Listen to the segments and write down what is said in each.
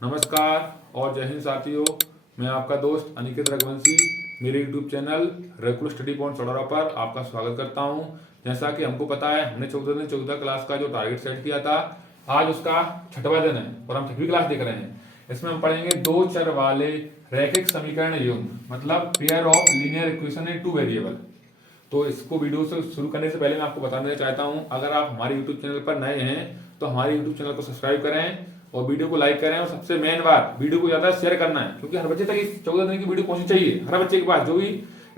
नमस्कार और जय हिंद साथियों। मैं आपका दोस्त अनिकेत रघुवंशी मेरे YouTube channel regular study point चौराहा पर आपका स्वागत करता हूं। जैसा कि हमको पता है, हमने 14 क्लास का जो टारगेट सेट किया था, आज उसका 6वां दिन है और हम 6वीं क्लास देख रहे हैं। इसमें हम पढ़ेंगे दो चर वाले रैखिक समीकरण युग्म, मतलब pair of linear equation in two variable. तो इसको वीडियो से शुरू करने से पहले मैं आपको बताना चाहता हूं, अगर आप हमारे YouTube चैनल पर नए हैं तो हमारे YouTube चैनल को सब्सक्राइब करें और वीडियो को लाइक करें। और सबसे मेन बात, वीडियो को ज्यादा शेयर करना है, क्योंकि हर बच्चे तक इस 14 दिन की वीडियो पहुंचनी चाहिए। हर बच्चे के पास, जो भी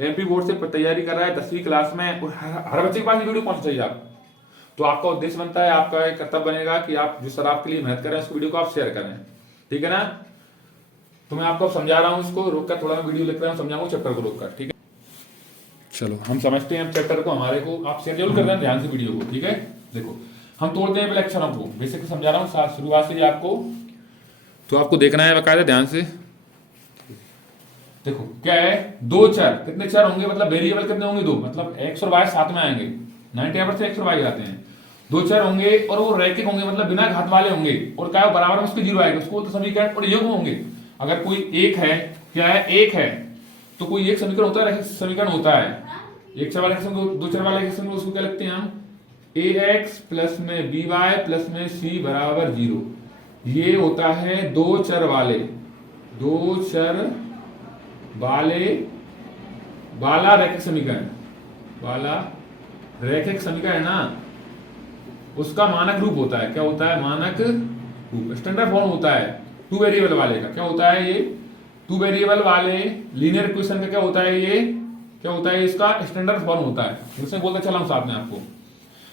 एमपी बोर्ड से तैयारी कर रहा है 10वीं क्लास में, और हर बच्चे के पास ये वीडियो पहुंचनी चाहिए। आप तो आपका उद्देश्य बनता है, आपका एक कर्तव्य बनेगा कि आप जो सर आपके लिए मेहनत करें उस वीडियो को आप शेयर करें, ठीक है ना। तो मैं आपको समझा रहा हूँ, इसको रोककर थोड़ा वीडियो लिख रहा हूँ, समझाऊंगा चैप्टर को रोककर, ठीक है। चलो हम समझते हैं चैप्टर को, हमारे को आप शेयर जरूर कर रहे हैं ध्यान से वीडियो को, ठीक है। देखो हम तोड़ते हैं पहले अक्षरों को, बेसिक समझा रहा हूँ शुरुआत से ही आपको, तो आपको देखना है बकायदा ध्यान से। देखो क्या है, दो चर, कितने चर होंगे मतलब वेरिएबल कितने होंगे, दो, मतलब एक्स और वाई साथ में आएंगे, 90 से एक्स और वाई आते हैं। दो चर होंगे और वो रैखिक होंगे, मतलब बिना घात वाले होंगे, और क्या बराबर में उसके जीरो आएगा, उसको तो समीकरण और युग्म होंगे। अगर कोई एक है, क्या है, एक है, तो कोई एक समीकरण होता है, रैखिक समीकरण होता है। एक चर वाले दो चर वाले उसको क्या लिखते हैं हम, ए एक्स प्लस में बी वाई प्लस में सी बराबर 0। ये होता है दो चर वाले वाला रैखिक समीकरण। वाला रैखिक समीकरण ना, उसका मानक रूप होता है। क्या होता है, मानक रूप, स्टैंडर्ड फॉर्म होता है टू वेरिएबल वाले का। क्या होता है ये, टू वेरिएबल वाले लीनियर इक्वेशन का क्या होता है, ये क्या होता है, इसका स्टैंडर्ड फॉर्म होता है। जिसमें बोलते चला हूं साथ में आपको,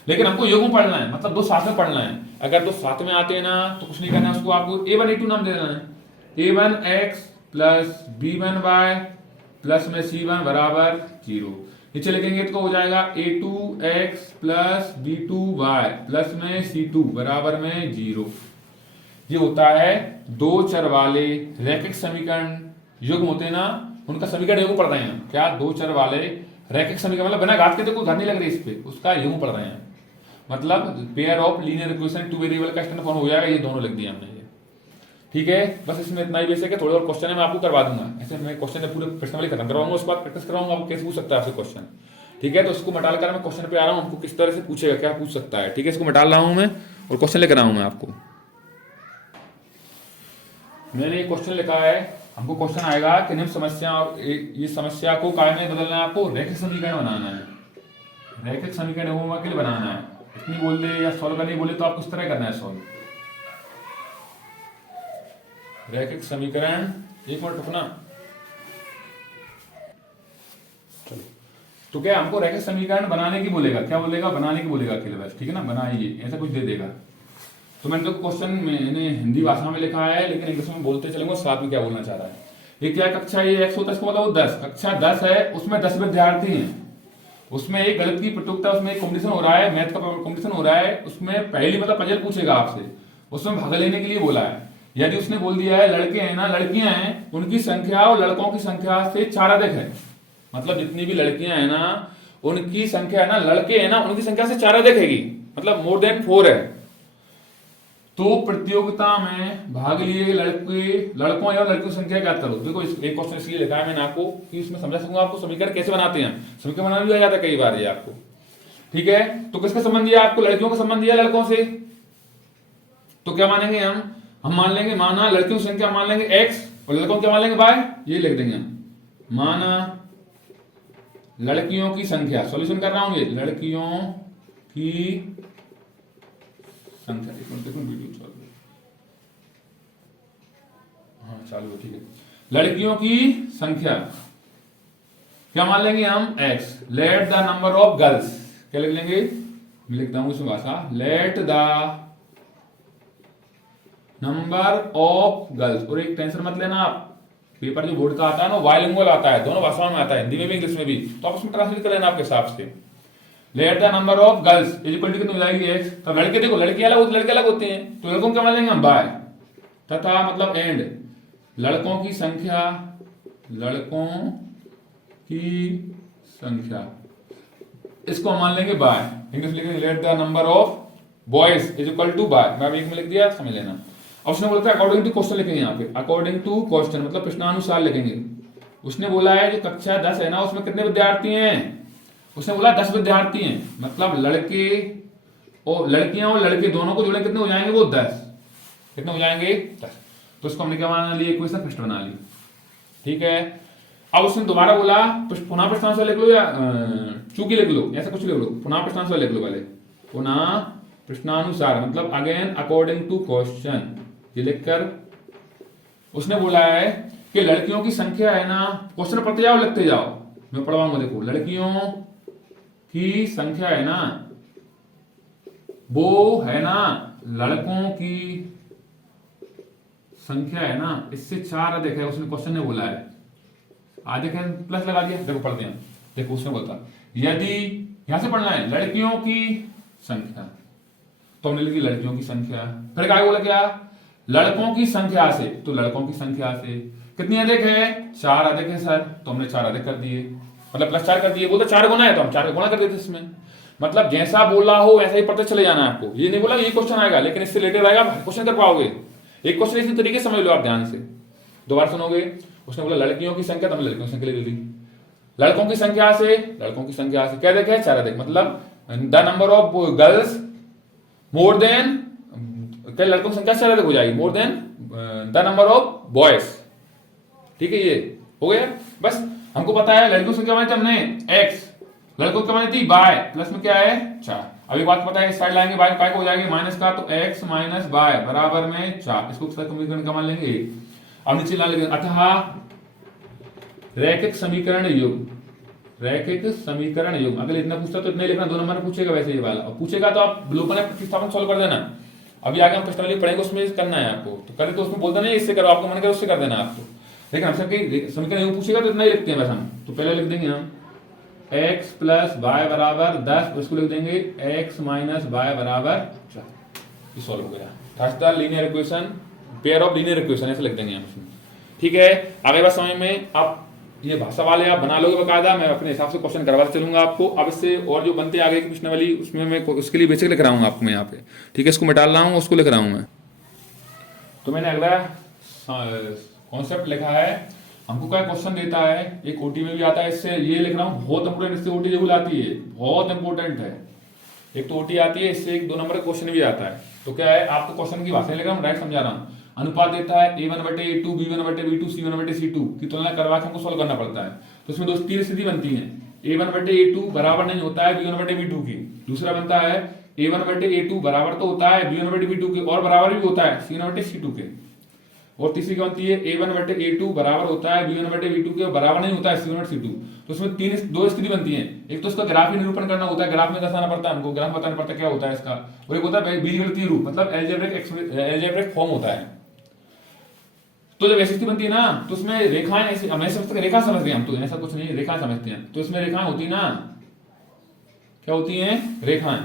लेकिन हमको युग्म पढ़ना है, मतलब दो साथ में पढ़ना है। अगर दो साथ में आते हैं ना तो कुछ नहीं करना है, उसको आपको a1 a2 नाम दे देना है। a1x प्लस b1y प्लस में c1 बराबर 0। नीचे लिखेंगे तो हो जाएगा a2x प्लस b2y प्लस में c2 बराबर में 0। ये होता है दो चर वाले रैखिक समीकरण युग्म होते हैं ना, उनका समीकरण युग्म पढ़ रहे हैं। क्या, दो चर वाले रैखिक समीकरण, मतलब बिना घात के, तो कोई घात नहीं लग रही इस पे, उसका युग्म पढ़ रहे हैं। मतलब pair of linear equation two variable का स्टैंडर्ड फॉर्म हो जाएगा। ये दोनों लिख दिया हमने, ये ठीक है। बस इसमें इतना ही बेसिक है, थोड़े और क्वेश्चन है मैं आपको करवा दूंगा। ऐसे मैं क्वेश्चन है पूरे प्रश्नावली खत्म करवाऊंगा, उसके बाद प्रैक्टिस कराऊंगा आपको कैसे पूछ सकता है आपसे क्वेश्चन, ठीक है। तो उसको मटाल कर मैं क्वेश्चन पे आ रहा हूँ, हमको किस तरह से पूछेगा, क्या पूछ सकता है, ठीक है। इसको मटाल रहा हूँ मैं और क्वेश्चन लेकर आऊँ मैं आपको। मैंने ये क्वेश्चन लिखा है, हमको क्वेश्चन आएगा कि निम्न समस्या, ये समस्या को काय में बदलना है, आपको रैखिक समीकरण बनाना है। रैखिक समीकरण के लिए बनाना है, इतनी बोल दे या सॉल्व करने बोले तो आपको इस तरह करना है सॉल्व। रैखिक समीकरण, एक मिनट रुकना। चलो, तो क्या हमको रैखिक समीकरण बनाने की बोलेगा, क्या बोलेगा, बनाने की बोलेगा अकेले बस, ठीक है ना, बनाइए, ऐसा कुछ दे देगा। तो मैंने तो क्वेश्चन मैंने हिंदी भाषा में लिखा है, लेकिन इंग्लिश में बोलते चलेंगे साथ में क्या बोलना चाह रहा है। ये क्या कक्षा, ये एक्स होता है, इसको मतलब 10, कक्षा 10 है, उसमें 10 विद्यार्थी हैं। उसमें एक गणित की प्रतियोगिता, उसमें एक कंपटीशन हो रहा है, मैथ का कंपटीशन हो रहा है। उसमें पहली मतलब पजल पूछेगा आपसे, उसमें भाग लेने के लिए बोला है। यदि उसने बोल दिया है लड़के हैं ना, लड़कियां हैं, उनकी संख्या और लड़कों की संख्या से 4 अधिक है, मतलब जितनी भी लड़कियां हैं ना उनकी संख्या है ना, लड़के हैं ना उनकी संख्या से 4 अधिक हैगी, मतलब मोर देन 4 है। तो प्रतियोगिता में भाग लिए लड़कों या लड़कियों की संख्या ज्ञात करो। देखो एक क्वेश्चन इसलिए लिखा है मैंने आपको कि इसमें समझा सकूंगा आपको समीकरण कैसे बनाते हैं। समीकरण बनाना भी आ जाता है कई बार ये आपको, ठीक है। तो किसका संबंध दिया आपको, लड़कियों का संबंध दिया लड़कों से, तो क्या मानेंगे हम मान लेंगे, माना लड़कियों की संख्या मान लेंगे x और लड़कों क्या मान लेंगे y, ये लिख देंगे हम। माना लड़कियों की संख्या, सॉल्यूशन कर रहा हूं, ये लड़कियों की संख्या, वीडियो चालू, हाँ चालू है, ठीक है। लड़कियों की संख्या क्या मान लेंगे हम, x। Late the number of girls, क्या लिख लेंगे, मैं लिखता हूं इसमें भाषा, late the number of girls. और एक टेंशन मत लेना आप, पेपर जो बोर्ड का आता है ना बाइलिंगुअल आता है, दोनों भाषाओं में आता है, हिंदी में भी इंग्लिश में भी, तो आप उसमें ट्रांसलेट कर लेना आपके हिसाब से। Let the number of girls is equal to कितनी हो जाएगी x। तो लड़के देखो, लड़के अलग होते हैं, तो लड़कों क्या मान लेंगे हम बाय, तथा मतलब एंड लड़कों की संख्या इसको मान लेंगे बाय। इंग्लिश लिखेंगे let the number of boys is equal to Y, मैं एक में लिख दिया, समझ लेना। अब उसने बोला था अकॉर्डिंग टू क्वेश्चन लिखेंगे यहाँ पे, अकॉर्डिंग टू क्वेश्चन मतलब प्रश्नानुसार लिखेंगे। उसने बोला है जो कक्षा 10 है ना उसमें कितने विद्यार्थी हैं, उसने बोला 10 विद्यार्थी हैं, मतलब लड़के और लड़कियां और लड़के दोनों को जोड़े कितने हो जाएंगे, वो 10, कितने हो जाएंगे 10। तो उसको हमने क्या बना लिया, इक्वेशन फर्स्ट बना ली, ठीक है। अब उसने दोबारा बोला पुनः प्रश्नानुसार लिख लो या चूंकि लिख लो, ऐसा कुछ लिख लो, पुनः प्रश्नानुसार लिख लो पहले, पुनः प्रश्नानुसार मतलब अगेन अकॉर्डिंग टू क्वेश्चन, ये लिखकर उसने बोला है कि लड़कियों की संख्या है ना, क्वेश्चन पढ़ते जाओ लिखते जाओ, मैं पढ़वाऊंगा, देखो लड़कियों की संख्या है ना वो है ना लड़कों की संख्या है ना इससे 4 अधिक है, उसने क्वेश्चन ने बोला है, आधे का प्लस लगा दिया, देखो पढ़ते हैं, देखो उसने बोलता यदि यहां से पढ़ना है लड़कियों की संख्या, तो हमने लिखी लड़कियों की संख्या, फिर क्या बोला क्या, लड़कों की संख्या से, तो लड़कों की संख्या से कितनी अधिक है, 4 अधिक है सर, तो हमने 4 अधिक कर दिए, मतलब प्लस 4 कर दिए, वो तो 4 गुना है तो हम 4 गुना कर देते इसमें, मतलब जैसा बोला हो वैसा ही पढ़ते चले जाना है आपको, ये नहीं बोला ये क्वेश्चन आएगा लेकिन इससे रिलेटेड आएगा क्वेश्चन कर पाओगे, एक क्वेश्चन इसी तरीके से समझ लो आप ध्यान से, दोबारा सुनोगे। उसने बोला लड़कियों की संख्या, तो हमने लड़कियों की संख्या ले ली, लड़कों की संख्या से, लड़कों की संख्या से क्या देखे 4 अधिक, मतलब the number of girls more than, क्या लड़कों की संख्या 4 अधिक हो जाएगी, more than the number of boys, ठीक है, ये हो गया। बस हमको पता है लड़कियों से क्या मानी थी हमने x, लड़कों की मानी थी y, प्लस में क्या है 4, अभी बात पता है इस साइड लाएंगे y काय को हो जाएगी माइनस का, तो x माइनस y बराबर में 4, इसको समीकरण का मान लेंगे, अब नीचे ला लेंगे अतः रैखिक समीकरण युग्म, रैखिक समीकरण युग्म, अगर इतना पूछता तो इतना ही लिखना, 2 नंबर में पूछेगा वैसे ये वाला, और पूछेगा तो आप लोकल में प्रतिस्थापन सॉल्व कर देना, अभी आगे हम प्रश्नावली पढ़ेंगे उसमें करना है आपको, तो करे तो उसमें बोलता नहीं इससे करो, आपको मन करे उससे कर देना आपको, लेकिन हमसे समीकरण युग्म पूछेगा तो इतना ही लिखते हैं बस हम, तो पहले लिख देंगे हम x प्लस वाई बराबर 10, उसको लिख देंगे x माइनस वाई बराबर 4, ये सॉल्व हो गया, first linear equation, pair of linear equation ऐसे लिख देंगे हम उसमें, ठीक है। आगे बात समझ में, आप ये सवाल है आप बना लोगे बकायदा, मैं अपने हिसाब से क्वेश्चन करवाते चलूंगा आपको, अब इससे और जो बनते आगे की प्रश्नावली उसमें मैं उसके लिए बेसिक लिख रहा हूँ आपको मैं यहाँ पे, ठीक है, इसको मिटा रहा हूँ उसको लिख रहा हूँ मैं, तो मैंने अगला कॉन्सेप्ट लिखा है, हमको क्या क्वेश्चन देता है, एक ओटी में भी आता है, इससे ये लिख रहा हूँ बहुत इंपोर्टेंट, इससे ओटी जरूर आती है, बहुत इंपोर्टेंट है, एक तो ओटी आती है, इससे एक 2 नंबर का क्वेश्चन भी आता है, तो क्या है आपको क्वेश्चन की भाषा लिख रहा हूँ, राइट समझा रहा हूँ, अनुपात देता है a1/a2 b1/b2 c1/c2 की तुलना करवा के हमको सॉल्व करना पड़ता है, तो उसमें 3 स्थिति बनती है, a1/a2 बराबर नहीं होता है b1/b2 की, दूसरा बनता है a1/a2 बराबर तो होता है b1/b2 के और बराबर भी होता है c1/c2 के, और तीसरी क्या बनती है a1/a2 बराबर होता है b1/b2 के और बराबर नहीं होता है c1/c2, तो उसमें 2 स्थिति बनती है, एक तो उसका ग्राफ ही निरूपण करना होता है, ग्राफ में दर्शाना पड़ता है हमको, ग्राफ बताना पड़ता है क्या होता है इसका, और एक होता है बीजगणितीय रूप मतलब एल्जेब्रिक फॉर्म होता है, तो जब ऐसी स्थिति बनती है ना तो उसमें रेखाएं ऐसी, हम ऐसे रेखा समझते हैं हम, तो ऐसा कुछ नहीं रेखा समझते हैं, तो इसमें रेखाएं होती ना, क्या होती हैं रेखाएं,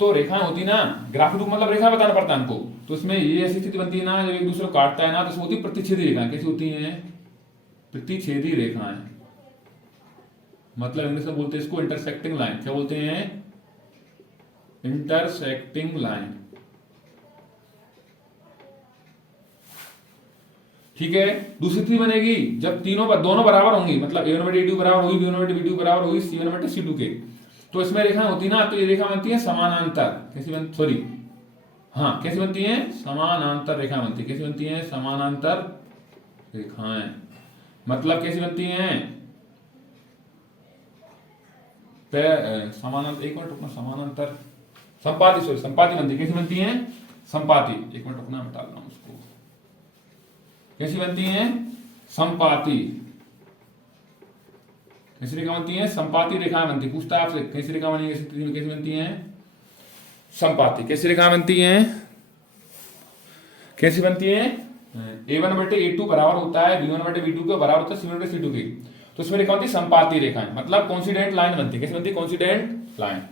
तो रेखाएं होती ना, ग्राफिक रूप मतलब रेखा बताना पड़ता है हमको, तो इसमें ये ऐसी स्थिति बनती है ना जब एक दूसरे को काटता है ना, तो इसमें होती है प्रतिच्छेदी रेखाएं, कैसी होती हैं प्रतिच्छेदी रेखाएं, मतलब इंग्लिश में बोलते हैं इसको इंटरसेक्टिंग लाइन, क्या बोलते हैं इंटरसेक्टिंग लाइन, ठीक है। दूसरी स्थिति बनेगी जब दोनों बराबर होंगी, मतलब a1/a2 बराबर होगी b1/b2 बराबर होगी c1/c2 के, तो इसमें रेखा होती ना, तो ये रेखा बनती है समानांतर, कैसी बनती, सॉरी हाँ कैसी बनती है समानांतर रेखा बनती है, कैसी बनती है समानांतर रेखाएं, मतलब कैसी बनती हैं समानांतर, एक मिनट रुकना, समानांतर संपाती, सॉरी संपाती बनती है, कैसी बनती हैं संपाती, एक मिनट रुकना मैं डाल रहा हूं उसको, कैसी बनती हैं संपाती, कैसी रेखा बनती है संपाती रेखा बनती है, पूछता है आपसे कैसी रेखा बनेगी इस स्थिति में, कैसी बनती है संपाती, कैसी रेखा बनती है, कैसी बनती है a1/a2 बराबर होता है b1/b2 के बराबर होता है c1/c2 की, तो इसमें रेखा होती है संपाती रेखाएं, मतलब कॉन्सिडेंट लाइन बनती है, कैसी बनती है कॉन्सिडेंट लाइन,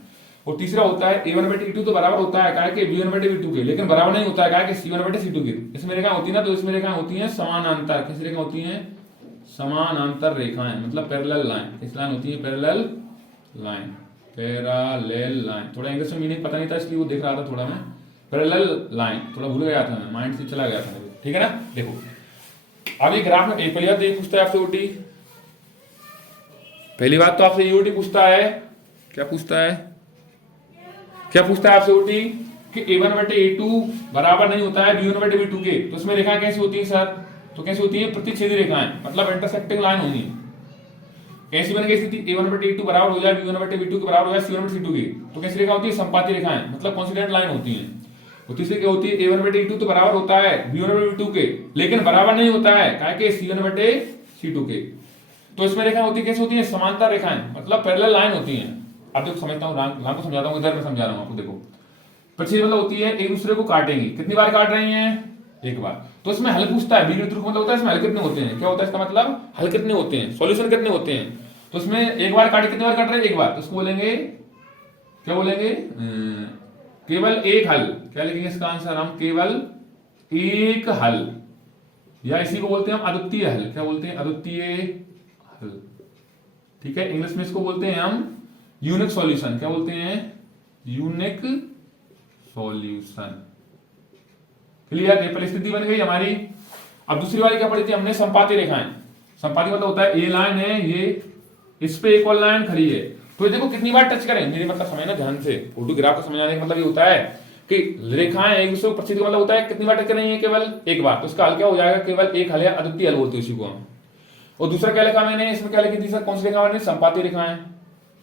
और तीसरा होता है a1/a2 तो बराबर होता है क्या कि b1/b2 के, लेकिन बराबर नहीं होता है क्या कि c1/c2 के, इसमें रेखा होती है ना, तो इसमें रेखा होती है समानांतर, कैसी रेखा होती है समानांतर रेखाएं, मतलब पैरेलल लाइन, किस लाइन होती है पैरेलल लाइन, पैरेलल लाइन, थोड़ा इंग्लिश में मीनिंग पता नहीं था इसलिए वो देख रहा था थोड़ा मैं, पैरेलल लाइन, थोड़ा भूल गया था मैं, माइंड से चला गया था मेरे, ठीक है ना। देखो अब ये ग्राफ में पहली बात ये पूछता है आपसे ओटी, पहली बात तो आपसे ईओटी पूछता है, क्या पूछता है, क्या पूछता है आपसे ओटी कि a1 बटे a2 बराबर नहीं होता है b1 बटे b2 के, तो इसमें रेखाएं कैसी होती है सर, तो कैसी होती है, प्रतिच्छेदी रेखाएं, मतलब इंटरसेक्टिंग लाइन होगी। कैसी बन गई स्थिति, a1 बटे a2 बराबर हो जाए b1 बटे b2 के बराबर हो जाए c1 बटे c2 की, तो कैसी रेखा होती है, संपाती रेखाएं, मतलब कॉन्सिडेंट लाइन होती है। तो तीसरी क्या होती है, a1 बटे a2 तो बराबर होता है b1 बटे b2 के, लेकिन बराबर नहीं होता है काहे के, c1 बटे c2 के। तो इसमें रेखा होती है कैसी होती है, समांतर रेखाएं, मतलब पैरेलल लाइन होती है। अब देखो समझता हूँ, राम को समझाता हूँ, इधर मैं समझा रहा हूँ आपको। देखो प्रतिच्छेद मतलब होती है एक दूसरे को काटेंगी, कितनी बार काट रही हैं, एक बार। तो इसमें हल पूछता है, बीजगणित रूप मतलब होता है इसमें हल कितने होते हैं, क्या होता है इसका मतलब, हल कितने होते हैं, सॉल्यूशन कितने होते हैं। तो इसमें एक बार काटे, कितनी बार काट रहे हैं, एक बार, तो उसको बोलेंगे, क्या बोलेंगे, केवल एक हल। क्या लिखेंगे इसका आंसर हम, केवल एक हल, या इसी को बोलते हैं हम अद्वितीय हल। क्या बोलते हैं, अद्वितीय हल, ठीक है। इंग्लिश में इसको बोलते हैं हम यूनिक सॉल्यूशन। क्या बोलते हैं, यूनिक सॉल्यूशन। क्लियर, ये परिस्थिति बन गई हमारी। अब दूसरी वाली क्या पढ़ी थी हमने, संपाती रेखाएं। संपाती मतलब होता है ये लाइन है, ये इस पे एक और लाइन खड़ी है, तो ये देखो कितनी बार टच करें, मेरी मतलब समझना ध्यान से, फोटोग्राफ को समझाने का मतलब ये होता है कि रेखाएं एक दूसरे को प्रतिच्छेद मतलब होता है कितनी बार टच कर रही है, केवल एक बार। तो इसका हल क्या हो जाएगा, केवल एक हल है, अद्वितीय हल बोलते हैं इसी को हम। और दूसरा क्या लिखा मैंने, इसमें क्या लिखी थी सर, कौन सी रेखा मैंने, संपाती रेखाएं,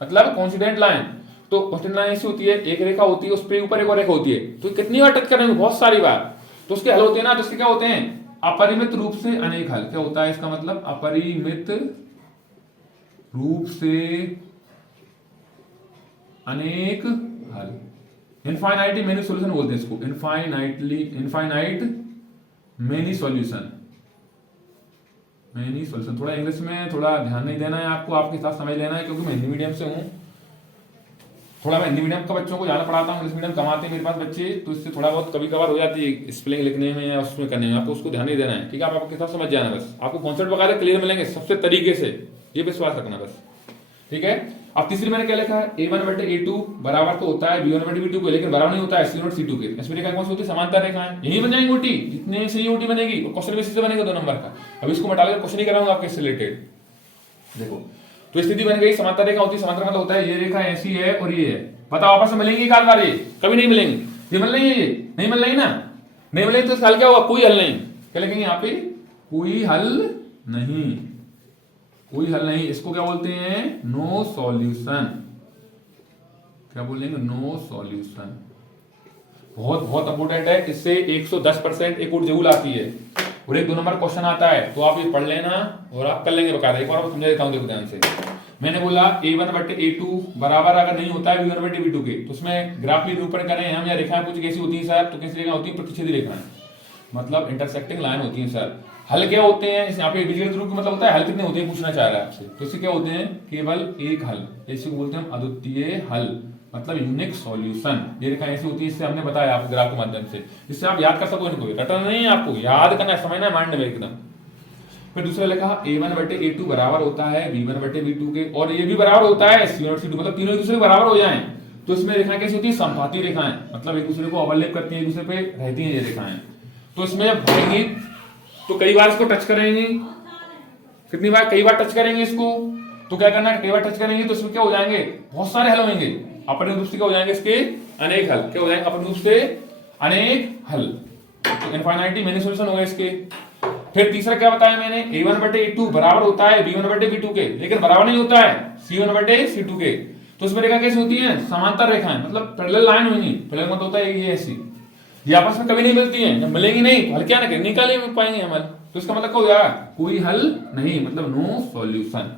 मतलब कॉन्सिडेंट लाइन। तो कॉन्सिडेंट लाइन ऐसी होती है, एक रेखा होती है, उस पर ऊपर एक और रेखा होती है, तो कितनी बार टच करेंगे, बहुत सारी बार, तो उसके हल होते हैं ना। तो उसके क्या होते हैं, अपरिमित रूप से अनेक हल। क्या होता है इसका मतलब, अपरिमित रूप से अनेक हल, इनफाइनाइटली मेनी सॉल्यूशन बोलते हैं इसको, infinite many solution, many solution. थोड़ा इंग्लिश में थोड़ा ध्यान नहीं देना है आपको, आपके साथ समझ लेना है, क्योंकि मैं हिंदी मीडियम से हूँ, थोड़ा मैं हिंदी मीडियम का बच्चों को ज्यादा पढ़ाता हूँ, इंग्लिश मीडियम कम आते हैं मेरे पास बच्चे, तो इससे थोड़ा बहुत कभी कभार हो जाती है स्पेलिंग लिखने में या उसमें करने में, आपको उसको ध्यान नहीं देना है, ठीक है। आप आपके साथ समझ जाना, बस आपको कॉन्सेप्ट वगैरह क्लियर मिलेंगे सबसे तरीके से, ये विश्वास रखना बस, ठीक है। अब तीसरी मैंने क्या लिखा है, a1 बटे a2 बराबर तो होता है b1 बटे b2 के, लेकिन बराबर नहीं होता है c1 c2 के। इसमें रेखा कौन सी होती है, समांतर रेखाएं, यही बन जाएंगी ओटी, जितने से ये ओटी बनेगी, और क्वेश्चन बेसिस से बनेगा 2 नंबर का। अब इसको मैं डालकर क्वेश्चन ही कराऊंगा आपके इससे रिलेटेड। देखो तो स्थिति बन गई, समांतर रेखा होती है, समांतर मतलब होता है ये रेखा ऐसी है और ये है, बताओ आपस में मिलेंगी एक बार, ये कभी नहीं मिलेंगी, ये मिल रही है, ये नहीं मिल रही ना, नहीं मिल रही, तो इसका हल क्या होगा, कोई हल नहीं। क्या लिखेंगे यहाँ पे, कोई हल नहीं, कोई हल नहीं, इसको क्या बोलते हैं, नो सॉल्यूशन। क्या बोलेंगे, नो सॉल्यूशन। बहुत बहुत इंपोर्टेंट है, इससे 110% एक और जरूर आती है, और 1-2 नंबर क्वेश्चन आता है, तो आप ये पढ़ लेना और आप कर लेंगे बकायदा। एक बार मैं समझा देता हूँ, देखो ध्यान से। मैंने बोला a1 बटे a2 बराबर अगर नहीं होता है b1 बटे b2 के, तो उसमें ग्राफ निरूपण करें हम, या रेखाएं पूछे कैसी होती है सर, तो कैसी रेखा होती है, प्रतिच्छेदी रेखाएं, मतलब इंटरसेक्टिंग लाइन होती है सर। हल क्या होते हैं, यहाँ पे बीजगणित रूप मतलब होता है हल कितने होते हैं पूछना चाह रहा है आपसे, तो इससे क्या होते हैं, केवल एक हल, इसी को बोलते हैं हम अद्वितीय हल, मतलब यूनिक सॉल्यूशन। ये रेखा ऐसी होती है, इससे हमने बताया आपको ग्राफ के माध्यम से, इससे आप याद कर सको इनको, रटना नहीं है आपको, याद करना है, समझना है माइंड में एकदम। फिर दूसरा लिखा a1 बटे a2 बराबर होता है b1 बटे b2 के, और ये भी बराबर होता है c1 और c2, मतलब तीनों एक दूसरे के बराबर हो जाएं, तो इसमें रेखाएं कैसी होती है, संपाती रेखाएं, मतलब एक दूसरे को ओवरलैप करती हैं, एक दूसरे पे रहती हैं ये रेखाएं। तो इसमें जब भरेंगी तो कई बार इसको टच करेंगे, कितनी बार, कई बार टच करेंगे इसको, तो क्या करना है, कई बार टच करेंगे तो इसमें क्या हो जाएंगे, बहुत सारे हल होंगे, अपने रूप से क्या हो जाएंगे इसके, अनेक हल। क्या हो जाएंगे, अपने रूप से अनेक हल, तो इनफाइनाइटली मेनी सॉल्यूशन हो गए इसके। फिर तीसरा क्या बताया मैंने, a1 बटे a2 बराबर होता है b1 बटे b2 के, लेकिन बराबर नहीं होता है c1 बटे c2 के। तो इसमें रेखा कैसी होती है, समांतर रेखाएं, मतलब पैरेलल लाइन होंगी, पैरेलल मतलब होता है ये ऐसी, ये आपस में कभी नहीं मिलती हैं, जब मिलेंगी नहीं हल क्या ना निकाले पाएंगे हम हल, तो इसका मतलब क्या हो जाएगा, कोई हल नहीं, मतलब नो सॉल्यूशन।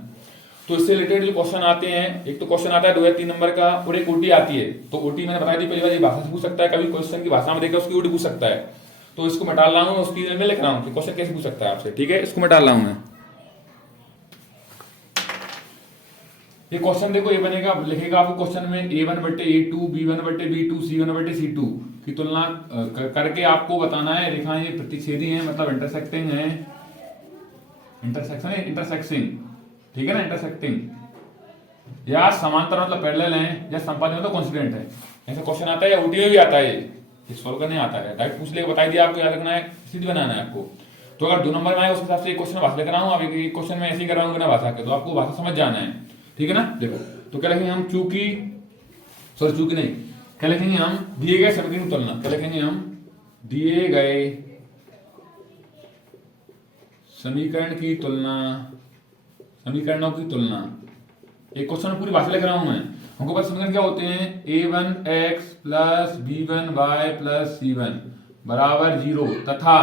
तो इससे रिलेटेड जो क्वेश्चन आते हैं, एक तो क्वेश्चन आता है 2 या 3 नंबर का, और एक ओटी आती है। तो ओटी मैंने बताई थी पहली बार, ये भाषा से पूछ सकता है, कभी क्वेश्चन की भाषा में देखकर उसकी ओटी पूछ सकता है, तो इसको मैं डाल रहा हूँ, उसकी में लिख रहा हूँ कि क्वेश्चन कैसे पूछ सकता है आपसे, ठीक है, इसको मैं डाल रहा हूँ मैं। ये क्वेश्चन देखो, ये बनेगा, लिखेगा आपको क्वेश्चन में a1 बटे a2 b1 बटे b2 c1 बटे c2 की तुलना करके आपको बताना है रेखाएं ये प्रतिच्छेदी हैं, मतलब इंटरसेक्टिंग है, इंटरसेक्टिंग, ठीक है ना, इंटरसेक्टिंग, या समांतर मतलब पैरेलल है, या संपाती मतलब कॉन्सिडेंट है, ऐसा क्वेश्चन आता है, या ओटी में भी आता है, ये सॉल्व करने आता है, डायरेक्ट पूछ लेगा, बता दिया आपको, याद रखना है, सीधी बनाना है आपको। तो अगर 2 नंबर में आए उस हिसाब से एक क्वेश्चन भाषा लेकर आऊँ, अब एक क्वेश्चन में ऐसे ही कर रहा हूँ बिना भाषा के, तो आपको भाषा समझ जाना है, ठीक है ना। देखो तो क्या लिखेंगे हम, चूंकि नहीं, क्या लिखेंगे हम, दिए गए समीकरण की तुलना, क्या लिखेंगे हम, दिए गए समीकरणों की तुलना। एक क्वेश्चन में पूरी भाषा लिख रहा हूं मैं, हमको पता समीकरण क्या होते हैं, a1x plus b1y plus c1 बराबर 0 तथा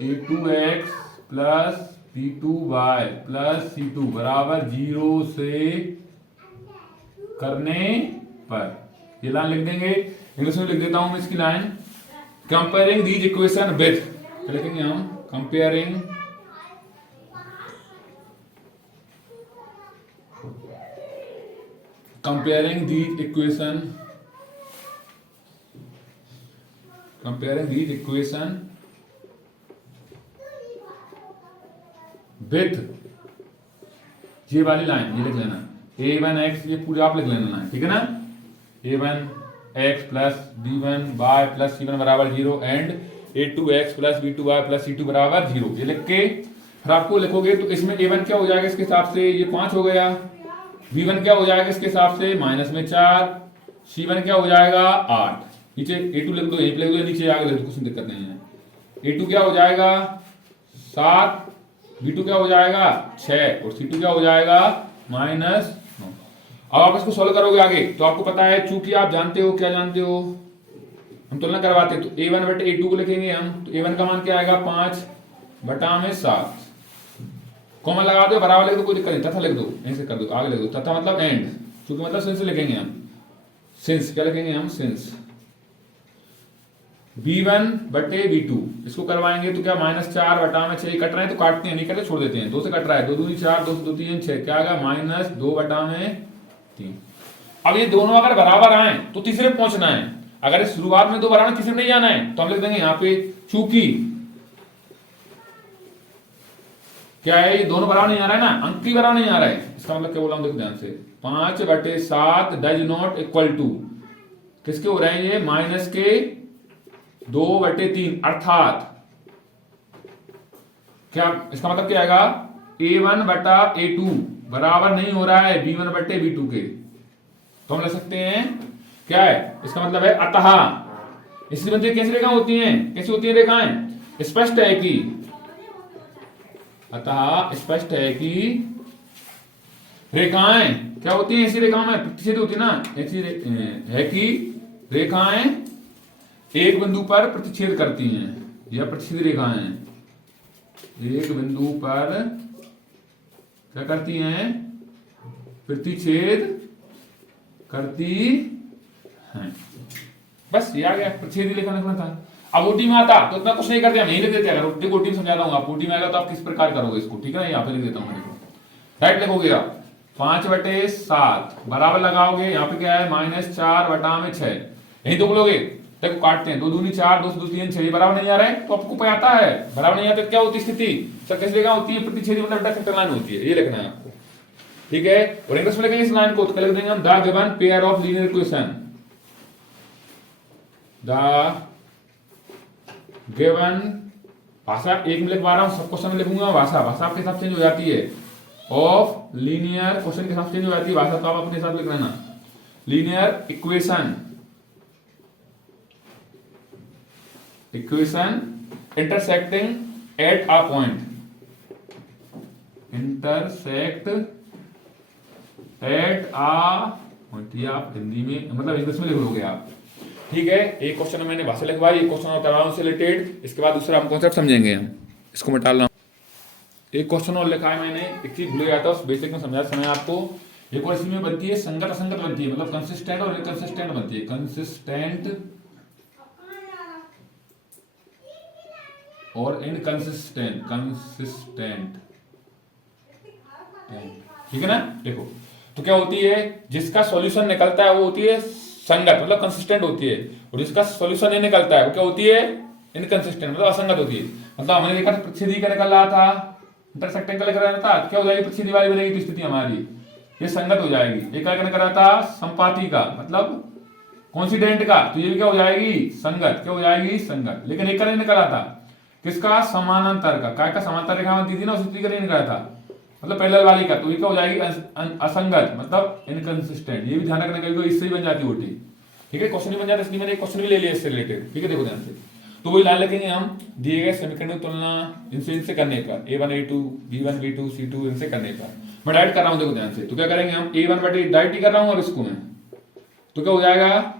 a2x plus b2y plus c2 बराबर 0 से करने पर, ये लाइन लिख देंगे। इंग्लिश में लिख देता हूं मैं इसकी line, comparing these equation with, क्या लिखेंगे हम, कंपेयरिंग these equation with, ये वाली लाइन ये लिख लेना, a1x, ये पूरी आप लिख लेना है, ठीक है ना, a1x plus b1y plus c1 बराबर 0 and a2x plus b2y plus c2 बराबर 0, ये लिख के फिर आपको लिखोगे तो इसमें a1 क्या हो जाएगा इसके हिसाब से, ये 5 हो गया, v1 क्या हो जाएगा इसके हिसाब से माइनस में 4, c1 क्या हो जाएगा 8, नीचे a2 लिख दो, यहीं पे लिख दो, नीचे आगे लिख दो, कुछ दिक्कत नहीं है, a2 क्या हो जाएगा 7, v2 क्या हो जाएगा 6 और c2 क्या हो जाएगा -9। अब आप इसको सोल्व करोगे आगे तो आपको पता है, चूंकि आप जानते हो, क्या जानते हो, हम तुलना करवाते तो a1 बटे a2 को लिखेंगे हम, तो a1 का मान क्या आएगा 5 बटा में 7, कॉमन लगा दो, बराबर लिख दो, कोई दिक्कत नहीं, तथा लिख दो, ऐसे कर दो, आगे लिख दो, तथा मतलब एंड, क्योंकि मतलब सिंस लिखेंगे हम, सिंस क्या लिखेंगे हम, सिंस b1 बटे b2, इसको करवाएंगे तो क्या -4 बटा में 6 कट रहे हैं तो काटते हैं, नहीं करते छोड़ देते हैं, 2 से कट रहा है, 2 दूनी 4, 2 से 2 3 6, क्या आएगा -2 बटा में 3। अब ये दोनों अगर बराबर आए तो तीसरे पे पहुंचना है, अगर शुरुआत में 2 बराबर तीसरे नहीं जाना है तो हम लिख देंगे यहाँ पे, चूंकि क्या है, ये दोनों बराबर नहीं आ रहा है ना, अंक भी बराबर नहीं आ रहा है, इसका मतलब क्या बोला हूं, देखो ध्यान से, 5 बटे 7 डज नॉट इक्वल टू किसके हो रहे हैं, ये माइनस के 2 बटे 3, अर्थात क्या, इसका मतलब क्या आएगा, a1 बटा a2 बराबर नहीं हो रहा है b1 बटे b2 के, तो हम लिख सकते हैं क्या है, इसका मतलब है अतः, इसलिए बनती है, कैसी रेखाएं होती हैं, कैसी होती है रेखाएं, स्पष्ट है कि, अतः स्पष्ट है कि रेखाएं क्या होती हैं, ऐसी रेखाओं में प्रतिच्छेद होती है ना, ऐसी है कि रेखाएं एक बिंदु पर प्रतिच्छेद करती हैं, या प्रतिच्छेद रेखाएं एक बिंदु पर क्या करती हैं, प्रतिच्छेद करती हैं, बस ये आ गया, प्रतिच्छेद रेखा लिखना था। अब ओटी में आता तो इतना कुछ नहीं करते, हम यही लिख देते हैं, अगर ओटी में समझा दूंगा, ओटी में आएगा तो आप किस प्रकार करोगे इसको, ठीक है ना, यहाँ पे लिख देता हूँ, राइट लिखोगे आप, 5 बटे 7 बराबर लगाओगे, यहाँ पे क्या है -4 बटा में 6, यही तो बोलोगे, देखो काटते हैं, 2 दूनी 4, 2 से 2 3 6, बराबर नहीं आ रहा है तो आपको पता आता है, बराबर नहीं आता तो क्या होती है स्थिति, सर कैसी रेखा होती है, प्रतिच्छेदी मतलब डायसेक्टर लाइन होती है, ये लिखना है आपको, ठीक है। और इंग्लिश में लिखेंगे इस लाइन को, तो क्या लिख देंगे हम, the given pair of linear equation, the given, भाषा एक में लिखवा रहा हूं, सब क्वेश्चन में लिखूंगा, भाषा आपके हिसाब चेंज हो जाती है, ऑफ लीनियर क्वेश्चन के हिसाब चेंज हो जाती है, भाषा तो आप अपने हिसाब लिख लेना, linear equation intersecting at a point, intersect at a point, ये आप हिंदी में मतलब इंग्लिश में लिख लोगे आप, ठीक है। एक क्वेश्चन में मैंने भाषा लिखवाई, एक क्वेश्चन और से रिलेटेड, इसके बाद दूसरा हम कॉन्सेप्ट समझेंगे, हम इसको मैं डाल रहा हूं, एक क्वेश्चन और लिखा है मैंने, एक चीज भूल गया था, उस बेसिक में समझा समय आपको, एक और इसी में बनती है संगत असंगत बनती है, मतलब कंसिस्टेंट और इनकंसिस्टेंट बनती है, कंसिस्टेंट और इनकंसिस्टेंट, ठीक है ना। देखो तो क्या होती है, जिसका सॉल्यूशन निकलता है वो होती है संगत, मतलब कंसिस्टेंट होती है, और जिसका सॉल्यूशन नहीं निकलता है वो क्या होती है, इनकंसिस्टेंट, मतलब असंगत होती है। मतलब हमने देखा प्रतिच्छेदी का निकल रहा था, इंटरसेक्टिंग का निकल रहा था, क्या हो जाएगी, प्रतिच्छेदी वाली बनेगी तो स्थिति हमारी ये संगत हो जाएगी। एक का निकल रहा था संपाती का, मतलब कॉन्सिडेंट का, तो ये भी क्या हो जाएगी, संगत। क्या हो जाएगी, संगत। लेकिन एक का नहीं निकला था, किसका, समानांतर का। काय का समांतर रेखा बनती थी ना, उसी का नहीं निकला था, मतलब पैरेलल वाली का। तो ये क्या हो जाएगी, असंगत, मतलब इनकंसिस्टेंट। ये भी ध्यान रखना, कभी इससे ही बन जाती होती, ठीक है, क्वेश्चन ही बन जाता है। इसलिए मैंने एक क्वेश्चन भी ले लिया इससे रिलेटेड, ठीक है, देखो ध्यान से। तो वही लाल लिखेंगे हम, दिए गए समीकरण की तुलना इनसे करने पर, A1 A2 B1 B2 C2 इनसे करने पर। मैं डाइट कर रहा हूं, देखो ध्यान से। तो क्या करेंगे हम, A1 बटे डाइट ही कर रहा हूं और इसको मैं, तो क्या हो जाएगा,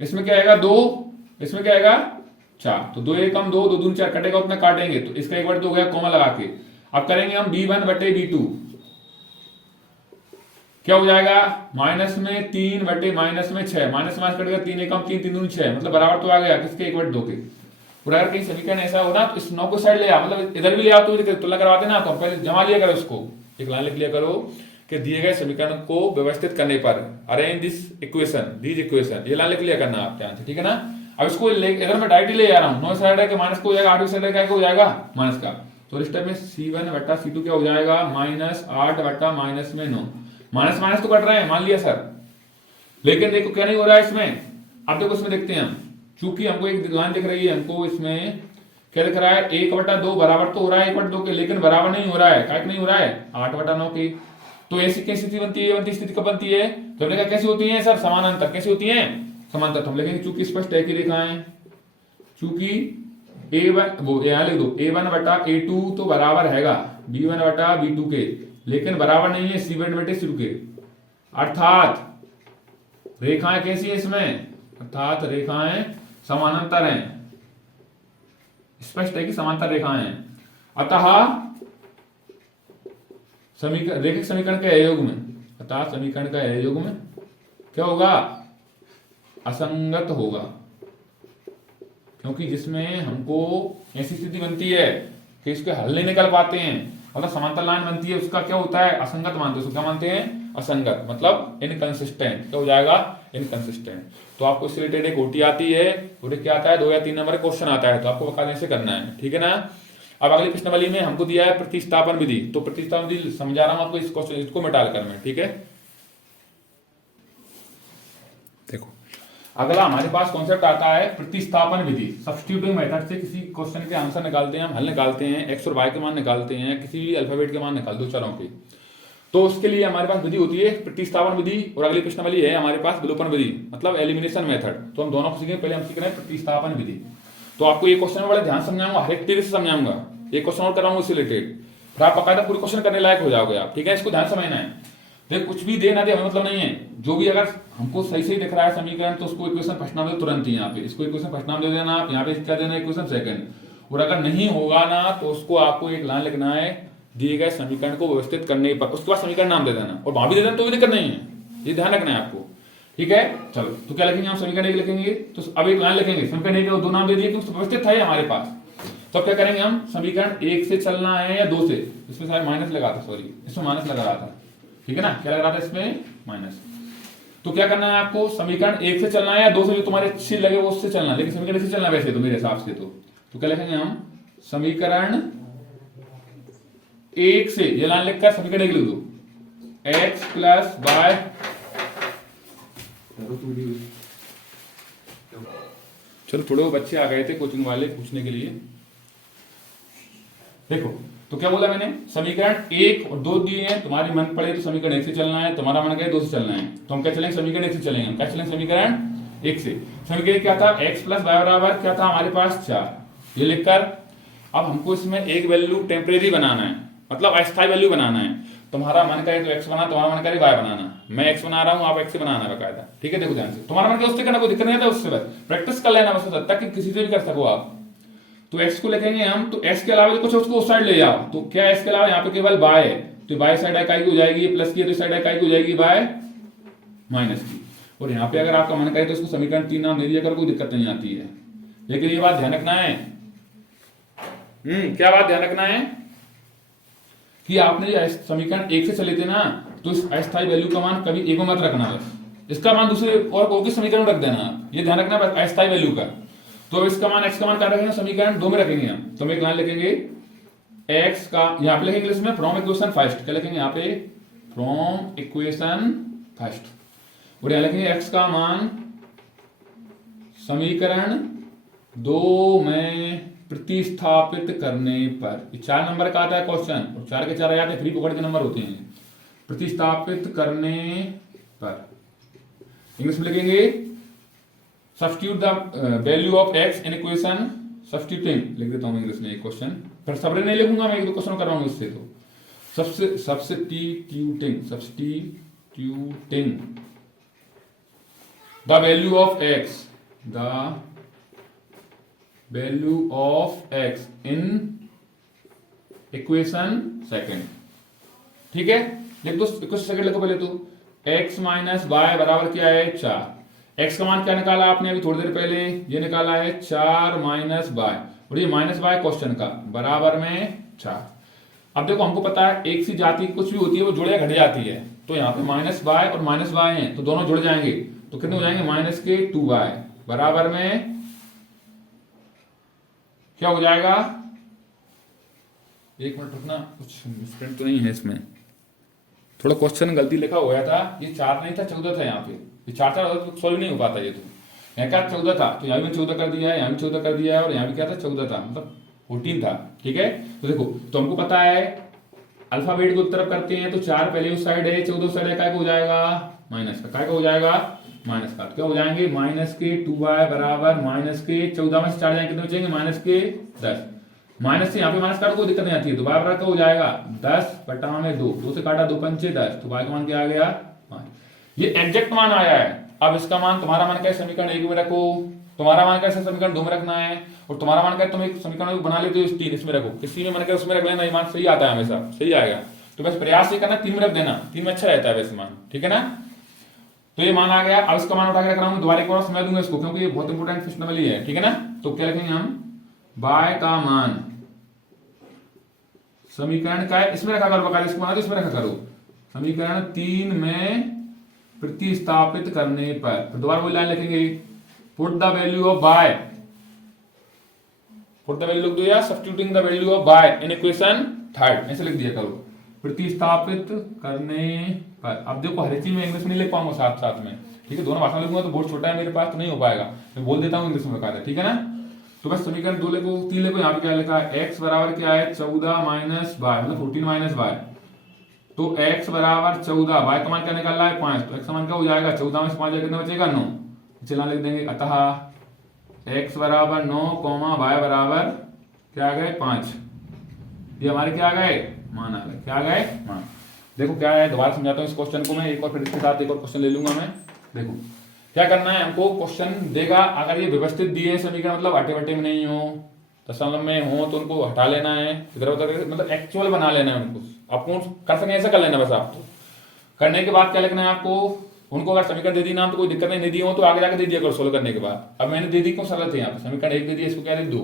इसमें क्या आएगा 2, इसमें क्या आएगा 4। तो 2 1 2, 2 दूनी 4 कटेगा, उतना काटेंगे। तो इसका एक बटे 2 हो गया, कॉमा लगा के। अब करेंगे हम B1 बटे B2, क्या हो जाएगा, माइनस में 3 बटे माइनस में 6, माइनस माइनस कटेगा, 3 1 3 3 दूनी 6, मतलब बराबर तो आ गया किसके, 1 बटे 2 के। और अगर कहीं समीकरण ऐसा हो ना, तो इस 9 को साइड ले आ, मतलब इधर भी ले आओ, तो तुलना करवाते ना, तो पहले जमा लिया करो इसको, एक लाइन लिख लिया करो कि दिए गए समीकरण को व्यवस्थित करने पर, arrange this equation, these equation, ये लाइन लिख लिया करना आप ध्यान से, ठीक है ना। अब इसको इधर मैं डायरेक्टली ले जा रहा हूँ, 9 साइड है कि माइनस को हो जाएगा, 8 साइड है क्या हो जाएगा, माइनस का। तो इस टाइम में C1 बटा C2 क्या हो जाएगा, माइनस 8 बटा माइनस में 9। माइनस माइनस तो कट रहे हैं, मान लिया सर, लेकिन देखो क्या नहीं हो रहा है इसमें। अब देखो इसमें देखते हैं हम, चूंकि हमको एक लाइन दिख रही है, हमको इसमें क्या दिख रहा है, 1 बटा 2 बराबर तो हो रहा है 1 बटा 2 के, लेकिन बराबर नहीं हो रहा है, क्या नहीं हो रहा है, 8 बटा 9 के। तो ऐसी कैसी स्थिति बनती है, बनती स्थिति कब बनती है, तो हमने कहा कैसी होती है सर, समानांतर। कैसी होती है, समांतर। तो हम लिखेंगे चूंकि स्पष्ट है की रेखाएं, चूंकि A1 वो यहां लिख दो, A1 बटा A2 तो बराबर हैगा B1 बटा B2 के, लेकिन बराबर नहीं है C1 बटे C2 के। अर्थात रेखाएं कैसी है इसमें, अर्थात रेखाएं समानांतर हैं, स्पष्ट है कि समांतर रेखाएं हैं। अतः रैखिक समीकरण के अयोग में, अतः समीकरण का अयोग में क्या होगा, असंगत होगा, क्योंकि जिसमें हमको ऐसी स्थिति बनती है कि इसके हल नहीं निकल पाते हैं, मतलब समांतर लाइन बनती है, उसका क्या होता है, असंगत मानते हैं, उसको क्या मानते हैं, असंगत, मतलब इनकंसिस्टेंट। क्या हो जाएगा, इनकंसिस्टेंट। तो आपको इससे रिलेटेड एक ओटी आती है, ओटी क्या आता है, 2 या 3 नंबर क्वेश्चन आता है, तो आपको बकायदे से करना है, ठीक है ना। अब अगली प्रश्नावली में हमको दिया है प्रतिस्थापन विधि, तो प्रतिस्थापन विधि समझा रहा हूं आपको, इस क्वेश्चन इसको मिटा कर मैं, ठीक है। देखो अगला हमारे पास कॉन्सेप्ट आता है प्रतिस्थापन विधि। सब्स्टिट्यूटिंग मेथड से किसी क्वेश्चन के आंसर निकालते हैं हम, हल निकालते हैं, एक्स और वाई के मान निकालते हैं, किसी भी अल्फाबेट के मान निकाल दो चरों के। तो उसके लिए हमारे पास विधि होती है प्रतिस्थापन विधि, और अगली प्रश्नावली है हमारे पास विलोपन विधि, मतलब एलिमिनेशन मेथड। तो हम दोनों को सीखेंगे, पहले हम सीख रहे हैं प्रतिस्थापन विधि। तो आपको ये क्वेश्चन बड़े ध्यान समझाऊंगा, हर एक तरीके से समझाऊंगा, एक क्वेश्चन और कराऊंगा उससे रिलेटेड, फिर आप बकायदा पूरी क्वेश्चन करने लायक हो जाओगे आप, ठीक है। इसको ध्यान समझना है, देख कुछ भी दे ना दे हमें मतलब नहीं है, जो भी अगर हमको सही सही दिख रहा है समीकरण, तो उसको इक्वेशन फर्स्ट नाम दे तुरंत ही, यहाँ पे इसको इक्वेशन फर्स्ट नाम दे देना आप, यहाँ पे क्या देना इक्वेशन सेकंड। और अगर नहीं होगा ना, तो उसको आपको एक लाइन लिखना है, दिए गए समीकरण को व्यवस्थित करने पर, उसके बाद समीकरण नाम दे देना, और वहां भी दे देना तो भी दिक्कत नहीं है, ये ध्यान रखना है आपको, ठीक है। चलो तो क्या लिखेंगे हम, समीकरण एक लिखेंगे, तो अब एक लाइन लिखेंगे, समीकरण एक 2 नाम दे दिए क्योंकि व्यवस्थित है हमारे पास। तो अब क्या करेंगे हम, समीकरण 1 से चलना है या 2 से, इसमें शायद माइनस लगा था, सॉरी इसमें माइनस लगा रहा था, ठीक है ना, क्या लग रहा था इसमें, माइनस। तो क्या करना है आपको, समीकरण 1 से चलना है या 2 से, जो तुम्हारे अच्छी लगे वो उससे चलना है, लेकिन समीकरण से चलना है वैसे तो मेरे हिसाब से। तो क्या लिखेंगे हम, समीकरण 1 से, ये लाइन लिखकर समीकरण 1 लिख दो, x प्लस वाई, चलो थोड़े वो बच्चे आ गए थे कोचिंग वाले पूछने के लिए। देखो तो क्या बोला मैंने, समीकरण 1 और 2 दिए हैं, तुम्हारी मन पड़े तो समीकरण 1 से चलना है, तुम्हारा मन करे 2 से चलना है, तो हम क्या चलेंगे, समीकरण 1 से चलेंगे। हम क्या चलेंगे, समीकरण 1 से। समीकरण क्या था, x प्लस वाई बराबर क्या था हमारे पास 4, ये लिखकर अब हमको इसमें एक वैल्यू टेम्परेरी बनाना है, मतलब अस्थायी वैल्यू बनाना है। तुम्हारा मन करे तो x बना, तुम्हारा मन करे y बनाना, मैं x बना रहा हूं, आप x से बनाना है बकायदा, ठीक है। देखो ध्यान से, तुम्हारा मन करे उससे करना, कोई दिक्कत नहीं आता उससे, बस प्रैक्टिस कर लेना बस, ताकि किसी से भी कर सको आप। तो x को लिखेंगे हम, तो x के अलावा कुछ उसको उस साइड ले जाओ, तो क्या x के अलावा यहाँ पे केवल y है, तो y साइड इकाई की हो जाएगी, प्लस की तो साइड इकाई की हो जाएगी y माइनस की। और यहाँ पे अगर आपका मन करे तो उसको समीकरण 3 नाम दे दिया कर, कोई दिक्कत नहीं आती है। लेकिन ये बात ध्यान रखना है, क्या बात ध्यान रखना है कि आपने समीकरण 1 से चले थे ना, तो इस अस्थायी वैल्यू का मान कभी एक मत रखना, बस इसका मान दूसरे और किस समीकरण में रख देना, ये ध्यान रखना बस अस्थायी वैल्यू का। तो इसका मान x का मान क्या रखेंगे, समीकरण 2 में रखेंगे हम। तो हम एक लाइन लिखेंगे x का, यहाँ पे लिखेंगे इसमें फ्रॉम इक्वेशन फर्स्ट, क्या लिखेंगे यहाँ पे, फ्रॉम इक्वेशन फर्स्ट, और यहाँ लिखेंगे x का मान समीकरण 2 में प्रतिस्थापित करने पर, 4 नंबर का आता है क्वेश्चन और 4 के 4 आ जाते हैं, फ्री पकड़ के नंबर होते हैं। प्रतिस्थापित करने पर इंग्लिश में लिखेंगे substitute the value of x in equation, substituting लिख देता हूं इंग्लिश में एक क्वेश्चन, फिर सबरे नहीं लिखूंगा मैं, एक दो क्वेश्चन कर रहा हूं इससे। तो substituting the value of x, the value of x in equation second. ठीक है, लिख दो इक्वेशन सेकंड, लिखो पहले तो x माइनस वाई बराबर क्या है 4। x का मान क्या निकाला आपने अभी थोड़ी देर पहले, ये निकाला है 4 माइनस वाई, और ये माइनस वाई क्वेश्चन का बराबर में 4। अब देखो हमको पता है एक सी जाति कुछ भी होती है वो जुड़े घट जाती है, तो यहाँ पे माइनस वाई और माइनस वाई है तो दोनों जुड़ जाएंगे, तो कितने हो जाएंगे माइनस के 2y बराबर में क्या हो जाएगा, एक मिनट रुकना, कुछ मिसप्रिंट तो नहीं है इसमें, थोड़ा क्वेश्चन गलती लिखा हुआ था, ये 4 नहीं था 14 था, यहाँ पे ये 4 तो सॉल्व नहीं हो पाता ये, तो यहाँ क्या 14 था तो यहाँ भी 14 कर दिया है, यहाँ भी 14 कर दिया है, और यहाँ भी क्या था 14 था, मतलब 14 था। ठीक है, तो देखो तो हमको पता है अल्फाबेट को तरफ करते हैं तो 4 पहले उस साइड है, 14 उस साइड है, काय को हो जाएगा माइनस का, काय को हो जाएगा माइनस का, तो क्या हो जाएंगे माइनस के 2y बराबर माइनस के 14 में से 4 जाएंगे कितने बचेंगे माइनस के 10, माइनस से यहाँ पे माइनस काटो कोई दिक्कत नहीं आती है, तो y बराबर क्या हो जाएगा 10 बटा में 2 से काटा 2 पंचे 10, तो y का मान क्या आ गया 5। ये एग्जैक्ट मान आया है। अब इसका मान, तुम्हारा मान क्या है समीकरण 1 में रखो, तुम्हारा मान कैसे समीकरण 2 में रखना है, और तुम्हारा मान क्या तुम एक समीकरण बना लेते हो 3 इसमें रखो, किसी में मन क्या उसमें रख लेना, ये मान सही आता है हमेशा, सही आएगा। तो बस प्रयास ये करना 3 में रख देना, 3 में अच्छा रहता है वैसे मान, ठीक है ना। तो ये मान आ गया, अब इसका मान उठा के रख रहा हूँ, दोबारा एक बार समझ दूंगा इसको क्योंकि ये बहुत इंपॉर्टेंट क्वेश्चन है, ठीक है ना। तो क्या लिखेंगे हम, y का मान समीकरण का है, इसमें रखा करो, बकायदा इसको बना दो इसमें रखा करो, समीकरण 3 में प्रतिस्थापित करने पर, तो दोबारा वही लाइन लिखेंगे, put the value of y, put the value लिख दो या substituting the value of y in equation third, ऐसे लिख दिया करो, प्रतिस्थापित करने पर। अब देखो हर चीज में इंग्लिश में नहीं लिख पाऊंगा साथ साथ में, ठीक है, दोनों भाषा में लिखूंगा तो बहुत छोटा है मेरे पास, तो नहीं हो पाएगा, मैं बोल देता हूँ इंग्लिश में बकायदा, ठीक है ना। तो बस समीकरण 2 लिखो, 3 लिखो, यहाँ पे क्या लिखा है x बराबर क्या है 14 माइनस वाई, मतलब 14 माइनस वाई, तो x बराबर 14, y का मान क्या निकाल रहा है 5, तो x का मान क्या हो जाएगा 14 में से 5 कितना बचेगा 9, चला लिख देंगे, अतः x बराबर 9 y बराबर क्या आ गए 5, ये हमारे क्या आ गए मान आ गए, क्या आ गए मान। देखो क्या है, दोबारा समझाता हूँ इस क्वेश्चन को मैं एक और, फिर इसके साथ एक और क्वेश्चन ले लूंगा मैं। देखो क्या करना है हमको, क्वेश्चन देगा अगर ये व्यवस्थित दिए समीकरण, मतलब अटे वटे में नहीं हो, दशमलव में हो तो उनको हटा लेना है, इधर उधर मतलब एक्चुअल बना लेना है उनको, आपको कर सके ऐसा कर लेना बस। आप तो करने के बाद क्या लिखना है आपको, उनको अगर समीकरण दे दी ना तो कोई दिक्कत नहीं दे दी हो तो आगे जाकर दे दिया करो सोल्व करने के बाद। अब मैंने दे दी क्यों सरल थे, यहाँ पे समीकरण 1 दे दिया, इसको क्या लिख दो,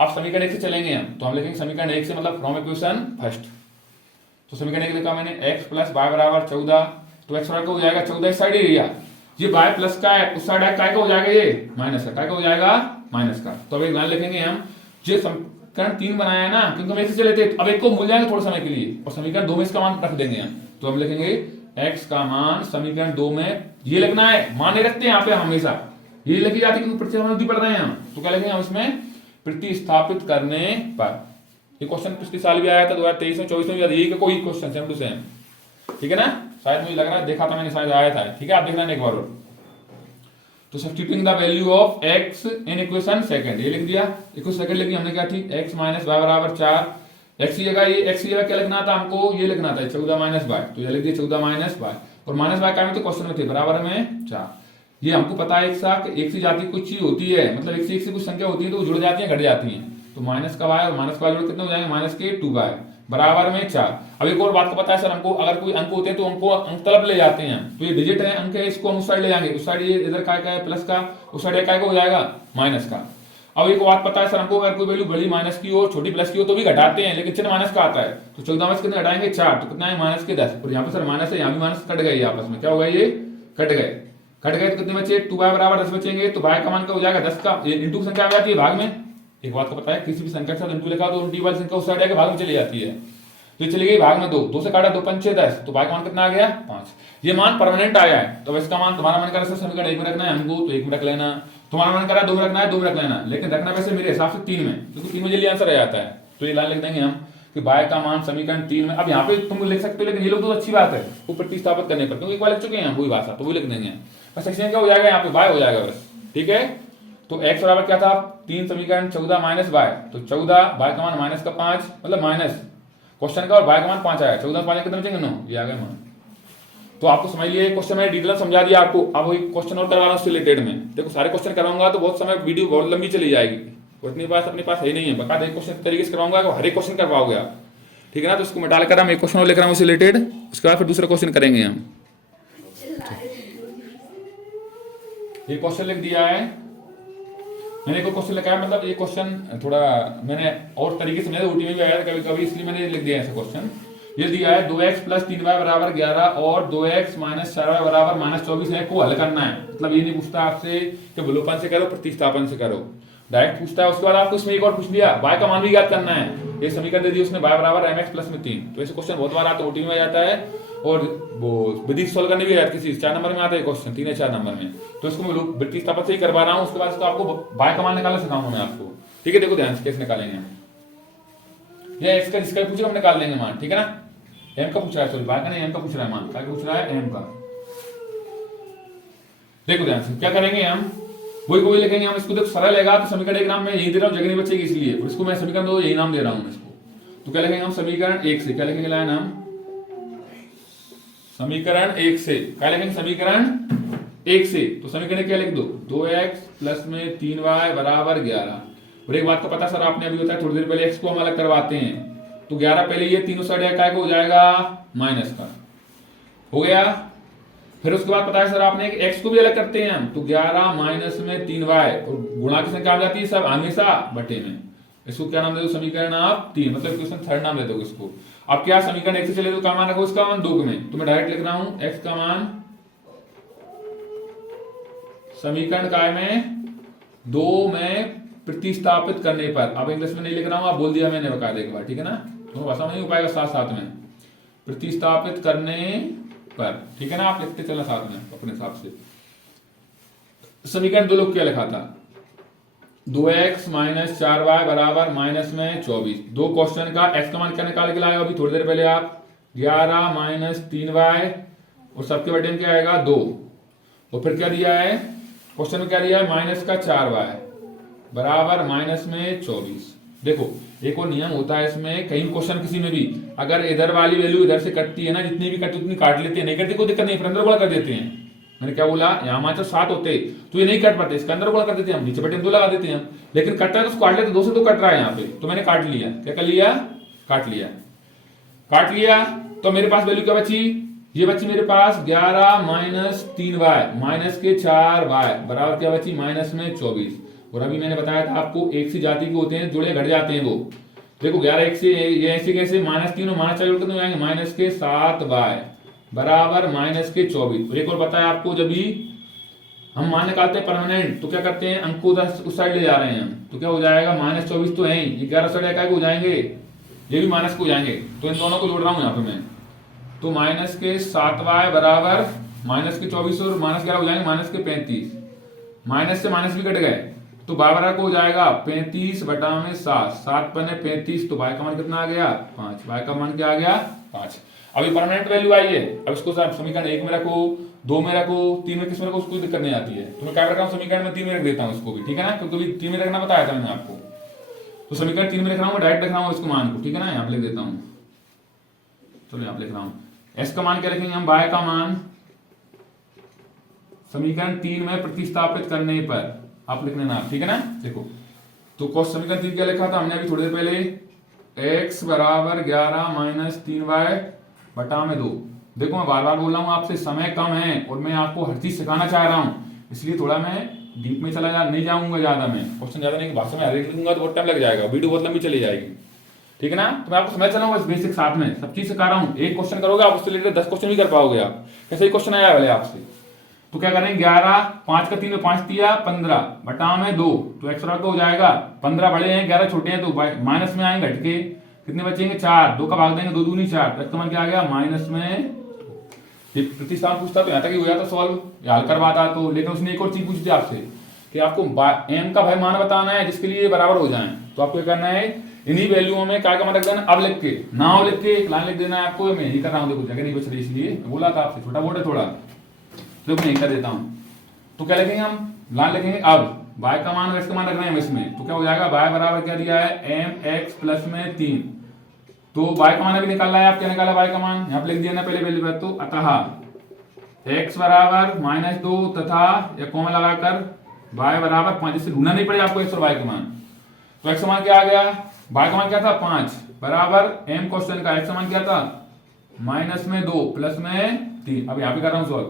अब समीकरण 1 से चलेंगे हम, तो हम लिखेंगे समीकरण 1 से मतलब फ्रॉम इक्वेशन फर्स्ट, तो समीकरण 1 लिखा मैंने x प्लस वाई बराबर 14, तो x बराबर हो जाएगा 14 इस साइड एरिया, ये y प्लस का है उस साइड है, काय का हो जाएगा ये माइनस का, काय का हो जाएगा माइनस का। तो अब एक लाइन लिखेंगे हम, जो समीकरण 3 बनाया है ना, क्योंकि हम ऐसे चले थे, अब एक को भूल जाएंगे थोड़े समय के लिए, और समीकरण 2 में इसका मान रख देंगे हम, तो हम लिखेंगे x का मान समीकरण 2 में ये लिखना है, मान नहीं रखते यहाँ पे हमेशा, ये लिखी जाती है क्योंकि पढ़ रहे हैं हम, तो क्या लिखेंगे हम इसमें प्रतिस्थापित करने पर। ये क्वेश्चन पिछले साल भी आया था 2023 में 24 में भी, यही का कोई क्वेश्चन सेम टू सेम, ठीक है ना, शायद मुझे लग रहा है देखा था मैंने, शायद आया था, ठीक है आप देखना एक बार और। तो substituting the value of x in equation second, ये लिख दिया, इक्वेशन सेकंड लिखी हमने क्या थी, x माइनस वाई बराबर 4, x की जगह ये x की जगह क्या लिखना था हमको, ये लिखना था 14 माइनस वाई, तो ये लिख दिया 14 माइनस वाई, और माइनस वाई का में तो क्वेश्चन में थे बराबर में 4। ये हमको पता है एक सी जाति कुछ चीज होती है, मतलब एक से कुछ संख्या होती है तो वो जुड़ जाती है घट जाती है, तो माइनस का वाई और माइनस का वाई जोड़ कितने हो जाएंगे माइनस के 2y बराबर में 4। अब एक और बात को पता है सर हमको, अगर कोई अंक होते हैं तो हमको अंक तरफ ले जाते हैं, तो ये डिजिट है अंक है, इसको हम उस साइड ले जाएंगे, उस साइड ये इधर काय का है प्लस का, उस साइड काय का हो जाएगा माइनस का। अब एक बात पता है सर हमको, अगर कोई वैल्यू बड़ी माइनस की हो छोटी प्लस की हो तो भी घटाते हैं, लेकिन चिन्ह माइनस का आता है, तो 14 में से कितने घटाएंगे 4, तो कितना है माइनस के 10, और यहाँ पे सर माइनस है, यहाँ भी माइनस कट गए, आपस में क्या होगा ये कट गए, तो कितने बचे 2y बराबर 10 बचेंगे, तो y का मान क्या हो जाएगा 10 का, इंटू संख्या आ जाती है भाग में। एक बात को पता है किसी भी संख्या के साथ इंटू लिखा तो इंटू वाली संख्या उस साइड आके भाग में चली जाती है, तो ये चली गई भाग में 2 से काटा 2 पंचे 10, तो y का मान कितना आ गया 5, ये मान परमानेंट आया है। तो इसका मान तुम्हारा मन कर समीकरण 1 में रखना है हमको, तो 1 में रख लेना, तुम्हारा मन करा 2 में रखना है, 2 में रख लेना, लेकिन रखना वैसे मेरे हिसाब से 3 में, क्योंकि 3 में जल्दी आंसर आ जाता है। तो ये लाइन लिख देंगे हम कि y का मान समीकरण 3 में। अब यहाँ पे तुम लिख सकते हो, लेकिन ये लोग तो अच्छी बात है वो प्रतिस्थापित करने पर, क्योंकि एक बार लिख चुके हैं वही भाषा, तो वही लिख देंगे बस। सेक्शन क्या हो जाएगा यहाँ पे y हो जाएगा बस, ठीक है। तो x बराबर क्या था 3 समीकरण 14 माइनस y, तो 14 y का मान माइनस का 5 मतलब माइनस क्वेश्चन का, और y का मान 5 आया, 14 5 कितने बचेंगे 9, ये आ गया मान। तो आपको समझ लिए क्वेश्चन मैंने डिटेल समझा दिया आपको। अब वही क्वेश्चन और करवा रहा हूँ उससे रिलेटेड में। देखो सारे क्वेश्चन कराऊंगा तो बहुत समय वीडियो बहुत लंबी चली जाएगी, अपने पास है नहीं है, बता एक क्वेश्चन तरीके से कराऊंगा, हर एक क्वेश्चन कर पाओगे आप, ठीक है ना। तो उसको मैं डालकर हम एक क्वेश्चन और लेकर आऊँ उससे रिलेटेड, उसके बाद फिर दूसरा क्वेश्चन करेंगे हम। ये क्वेश्चन लिख दिया है मैंने, कोई क्वेश्चन लिखा है, मतलब ये क्वेश्चन थोड़ा मैंने और तरीके से, ओटी में भी आया कभी कभी, इसलिए मैंने लिख दिया ऐसा क्वेश्चन। ये दिया है 2x प्लस 3y बराबर 11 और 2x माइनस 4y बराबर माइनस 24 है, को हल करना है। मतलब ये नहीं पूछता आपसे कि विलोपन से करो प्रतिस्थापन से करो, डायरेक्ट पूछता है। उसके बाद आपको इसमें एक और पूछ लिया, y का मान भी ज्ञात करना है। ये समीकरण दे दी उसने, y बराबर mx प्लस में 3। तो ऐसे क्वेश्चन बहुत बार आते हैं, ओटी में आ जाता है, और वो विधि सॉल्व करने भी आया किसी 4 नंबर में आता है क्वेश्चन, 3 या 4 नंबर में। तो इसको मैं प्रतिस्थापन से ही करवा रहा हूँ। उसके बाद इसको आपको y का मान निकालना सिखाऊंगा मैं आपको, ठीक है। देखो ध्यान से कैसे निकालेंगे, ये x का जिसका पूछेगा हम निकाल देंगे मान, ठीक है ना। m का पूछ रहा है, सॉरी y का नहीं, m का पूछ रहा है मान, क्या पूछ रहा है m का। देखो ध्यान से क्या करेंगे हम, वही को लिखेंगे हम इसको। देखो सरल रहेगा, तो समीकरण 1 नाम मैं यही दे रहा हूँ, जगह नहीं बचेगी इसलिए, और इसको मैं समीकरण 2 यही नाम दे रहा हूँ इसको। तो क्या लिखेंगे हम समीकरण 1 से, क्या लिखेंगे लाइन हम समीकरण 1 से, क्या लिखेंगे समीकरण 1 से। तो समीकरण क्या लिख दो, 2x प्लस में 3y बराबर 11। और एक बात का पता सर आपने अभी बताया थोड़ी देर पहले, x को हम अलग करवाते हैं, तो 11 पहले ये तीनों साइड का हो जाएगा माइनस का, हो गया। फिर उसके बाद पता है सर आपने कि x को भी अलग करते हैं हम, तो 11 माइनस में 3y, और गुणा की संख्या आ जाती है सब हमेशा बटे में। इसको क्या नाम दे दो, समीकरण आप 3, मतलब क्वेश्चन थर्ड नाम ले दो इसको। अब क्या समीकरण 1 से चले तो क्या मान रखो, इसका मान 2 में, तो मैं डायरेक्ट लिख रहा हूं x का मान समीकरण काय में 2 में प्रतिस्थापित करने पर। अब इंग्लिश में नहीं लिख रहा हूं, आप बोल दिया मैंने बकायदा एक बार, ठीक है ना, तो भाषा में नहीं हो पाएगा, साथ साथ में प्रतिस्थापित करने पर, ठीक है ना। आप लिखते चलना साथ में अपने हिसाब से। समीकरण 2 लोग क्या लिखा था, 2x माइनस 4y बराबर माइनस में 24। दो क्वेश्चन का x का मान क्या निकाल के लाए अभी थोड़ी देर पहले आप, 11 माइनस 3y, और सबके बटे में क्या आएगा 2, और फिर क्या दिया है क्वेश्चन में, क्या दिया है माइनस का 4y बराबर माइनस में 24। देखो एक और नियम होता है इसमें, कहीं क्वेश्चन किसी में भी अगर इधर वाली वैल्यू इधर से कटती है ना, जितनी भी कटती उतनी काट लेते हैं, नहीं करती कोई दिक्कत नहीं, फिर अंदर गुणा कर देते हैं। मैंने क्या बोला, यहाँ मान 7 होते तो ये नहीं कट पाते, इसके अंदर गुणा कर देते हैं हम, नीचे बटे में 2 लगा देते हैं हम, लेकिन कटता है तो उसको काट लेते, 2 से 2 कट रहा है यहाँ पे, तो मैंने काट लिया। क्या कर लिया, काट लिया। तो मेरे पास वैल्यू क्या बची, ये बची मेरे पास 11 माइनस 3y माइनस के 4y बराबर क्या बची माइनस में 24। और अभी मैंने बताया था आपको एक सी जाति के होते हैं, जुड़े घट जाते हैं वो। देखो 11 एक से ये ऐसे कैसे, माइनस 3 और माइनस 4 कितने जाएंगे, माइनस के 7y बराबर माइनस के 24। और एक और बताया आपको, जब भी हम मान निकालते हैं परमानेंट तो क्या करते हैं, अंक को उस साइड ले जा रहे हैं हम, तो क्या हो जाएगा माइनस 24 तो है ही, 11 साइड इकाई हो जाएंगे, ये भी माइनस को हो जाएंगे, तो इन दोनों को जोड़ रहा हूं यहाँ पे मैं। तो माइनस के 7y बराबर माइनस के 24 और माइनस 11 हो जाएंगे माइनस के 35, माइनस से माइनस भी कट गए, तो y बराबर को हो जाएगा 35 बटा में 7, 7 पन्ने 35, तो y का मान कितना आ गया 5, y का मान क्या आ गया 5। अभी परमानेंट वैल्यू आई है, अब इसको समीकरण 1 में रखो, 2 में रखो, 3 में किस में रखो, उसको दिक्कत नहीं आती है। तो मैं क्या कर रहा हूँ, समीकरण में 3 में रख देता हूँ इसको भी, ठीक है ना, क्योंकि 3 में रखना बताया था मैंने आपको। तो समीकरण 3 में लिख रहा हूँ, डायरेक्ट लिख रहा हूँ इसको मान को, ठीक है ना, यहाँ पे लिख देता हूँ। चलो यहाँ पे लिख रहा हूँ, s का मान क्या लिखेंगे हम, y का मान समीकरण 3 में प्रतिस्थापित करने पर आप लिख लेना, ठीक है ना। देखो तो समीकरण 3 क्या लिखा था हमने अभी थोड़ी देर पहले, x बराबर 11 माइनस 3y बटा में 2। देखो मैं बार बार बोल रहा हूँ आपसे, समय कम है और मैं आपको हर चीज सिखाना चाह रहा हूँ, इसलिए थोड़ा मैं डीप में नहीं जाऊंगा ज्यादा, मैं क्वेश्चन ज्यादा नहीं, भाषा में हर एक लिखूंगा तो बहुत टाइम लग जाएगा, वीडियो बहुत लंबी चली जाएगी, ठीक है ना। तो मैं आपको समझ चला हूँ, बेसिक साथ में सब चीज सिखा रहा हूँ। एक क्वेश्चन करोगे आप उससे रिलेटेड 10 क्वेश्चन भी कर पाओगे आप, कैसे ही क्वेश्चन आया पहले आपसे। तो क्या करेंगे, 11 5 का 3 में 5 दिया 15 बटा में 2, तो एक्स बराबर हो जाएगा 15 बड़े हैं 11 छोटे हैं, तो माइनस में आएंगे घट के, कितने बचेंगे 4, 2 का भाग देंगे 2 दूनी 4, तो एक्स मान क्या आ गया माइनस में। प्रतिस्थापन पूछता तो यहाँ तक ही हो जाता सॉल्व, या हल करवाता तो, लेकिन उसने एक और चीज पूछी थी आपसे कि आपको m का भाई मान बताना है जिसके लिए ये बराबर हो जाए। तो आपको क्या करना है, इन्हीं वैल्यूओं में क्या का मान रख देना, अब लिख के नाम लिख के एक लाइन लिख देना है आपको। मैं यही कर रहा हूँ, देखो जगह नहीं बच रही इसलिए बोला था आपसे, छोटा बोर्ड है थोड़ा, तो मैं यही कर देता हूँ। तो क्या लिखेंगे हम, लाइन लिखेंगे अब y का मान और x का मान रखना है इसमें। तो क्या हो जाएगा, y बराबर क्या दिया है mx प्लस में 3, तो y का मान अभी निकालना है। आप क्या निकाला y का मान, यहाँ पे लिख दिया ना पहले वैल्यू पर। तो अतः x बराबर -2 तथा या कॉमा लगाकर y बराबर 5, इससे ढूंढना नहीं पड़ेगा आपको x और y का मान। तो x का मान क्या आ गया, y का मान क्या था 5 बराबर m क्वेश्चन का x का मान क्या था -2 प्लस में 3। अब यहाँ पे कर रहा हूँ सॉल्व,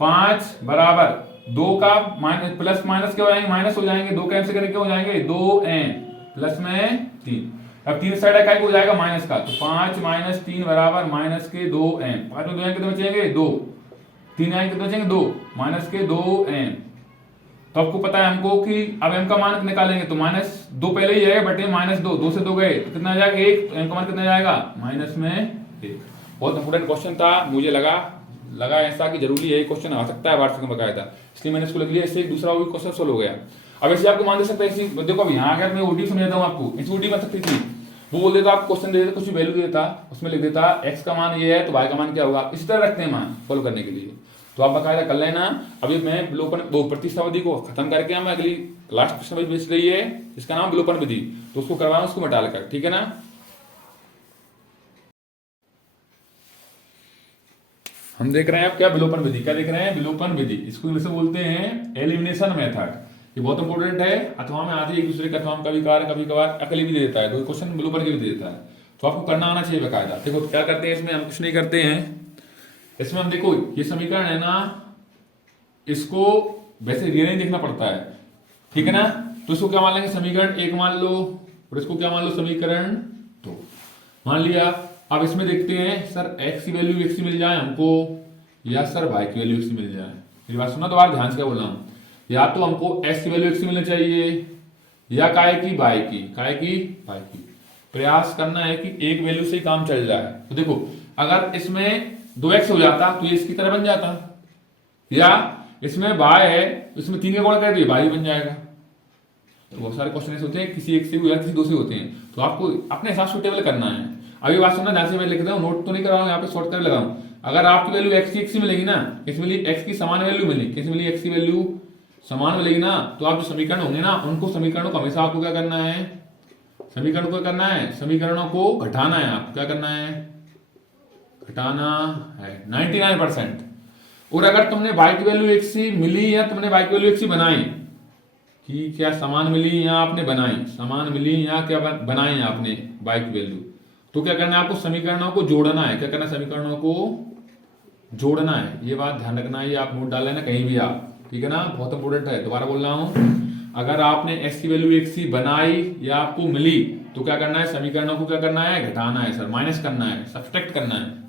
5 बराबर 2 का माइनस प्लस माइनस क्या हो जाएंगे, माइनस हो जाएंगे, 2 कैंसिल करके क्या हो जाएंगे 2m प्लस में 3। अब 3 साइड का हो जाएगा माइनस का, तो 5 - 3 बराबर माइनस के 2m। 5 में 2 आएंगे कितने बचेंगे 2, 3 आएंगे कितने बचेंगे 2, माइनस के 2m। तो आपको पता है हमको कि अब m का मान निकालेंगे तो -2 पहले ही है बटे -2, 2 से 2 गए तो कितना आ जाएगा 1, तो m का मान कितना जाएगा -1। बहुत इंपोर्टेंट क्वेश्चन था, मुझे लगा ऐसा कि जरूरी है क्वेश्चन आ सकता है वार्षिक में बकायदा, इसलिए मैंने इसको लिख लिया। इससे दूसरा भी क्वेश्चन सोल्व हो गया। अब ऐसे आपको मान दे सकते हैं, देखो अब यहाँ आ गया, मैं ओडी समझाता हूँ आपको, इस ओडी बन सकती थी, वो बोल देता आप क्वेश्चन दे देता, कुछ वैल्यू दे देता, उसमें लिख देता x का मान ये है तो y का मान क्या होगा, इसी तरह रखते हैं मान सोल्व करने के लिए। तो आप बकायदा कर लेना। अभी मैं विलोपन प्रतिस्थापन को खत्म करके मैं अगली लास्ट क्वेश्चन बेच रही है, इसका नाम विलोपन विधि, तो उसको करवाना, उसको मिटा लेकर, ठीक है ना। हम देख रहे हैं अब क्या विलोपन विधि, क्या देख रहे हैं विलोपन विधि, इसको इंग्लिश में बोलते हैं एलिमिनेशन मेथड। ये बहुत इंपॉर्टेंट है, अथवा में आती है एक दूसरे के अथवा में कभी कभार अकेले भी दे देता है, कोई क्वेश्चन विलोपन के भी दे देता है, तो आपको करना आना चाहिए बकायदा। देखो क्या करते हैं इसमें, हम कुछ नहीं करते हैं इसमें, हम देखो ये समीकरण है ना, इसको वैसे रियल नहीं देखना पड़ता है, ठीक है ना। तो इसको क्या मान लेंगे, समीकरण 1 मान लो, और इसको क्या मान लो समीकरण 2 मान लिया। अब इसमें देखते हैं सर x की वैल्यू x मिल जाए हमको, या सर y की वैल्यू x मिल जाए। मेरी बात सुना तो बात ध्यान से क्या बोल रहा हूं, या तो हमको x की वैल्यू x मिलनी चाहिए, या काय की y की। प्रयास करना है कि एक वैल्यू से ही काम चल जाए। तो देखो अगर इसमें 2x हो जाता तो ये इसकी तरह बन जाता, या इसमें y है इसमें 3 का गुणा कर दिए y बन जाएगा। तो बहुत सारे क्वेश्चन ऐसे होते हैं, किसी एक से या किसी दो से होते हैं, तो आपको अपने हिसाब से टेबल करना है। अभी बात सुनना ध्यान से, मैं लिख रहा हूँ, नोट तो नहीं कर रहा हूँ, यहाँ पे शॉर्ट कर लगा हूँ। अगर आपकी वैल्यू x की मिलेगी ना, किस मिली x की समान वैल्यू मिली, किस मिली x की वैल्यू समान मिलेगी ना, तो आप जो समीकरण होंगे ना उनको समीकरणों को हमेशा आपको क्या करना है, समीकरणों को करना है, समीकरणों को घटाना है। आपको क्या करना है, घटाना है 99%। और अगर तुमने y की वैल्यू x मिली या तुमने y की वैल्यू x बनाई कि क्या समान मिली या आपने बनाई, समान मिली या क्या बनाई आपने y की वैल्यू, तो क्या करना है आपको समीकरणों को जोड़ना है। क्या करना है, समीकरणों को जोड़ना है। ये बात ध्यान रखना है, ये आप नोट डाल लेना कहीं भी आप, ठीक है ना, बहुत इंपोर्टेंट है। दोबारा बोल रहा हूं, अगर आपने x की वैल्यू x बनाई या आपको मिली तो क्या करना है, समीकरणों को क्या करना है, घटाना है सर, माइनस करना है, सब्सट्रैक्ट करना है।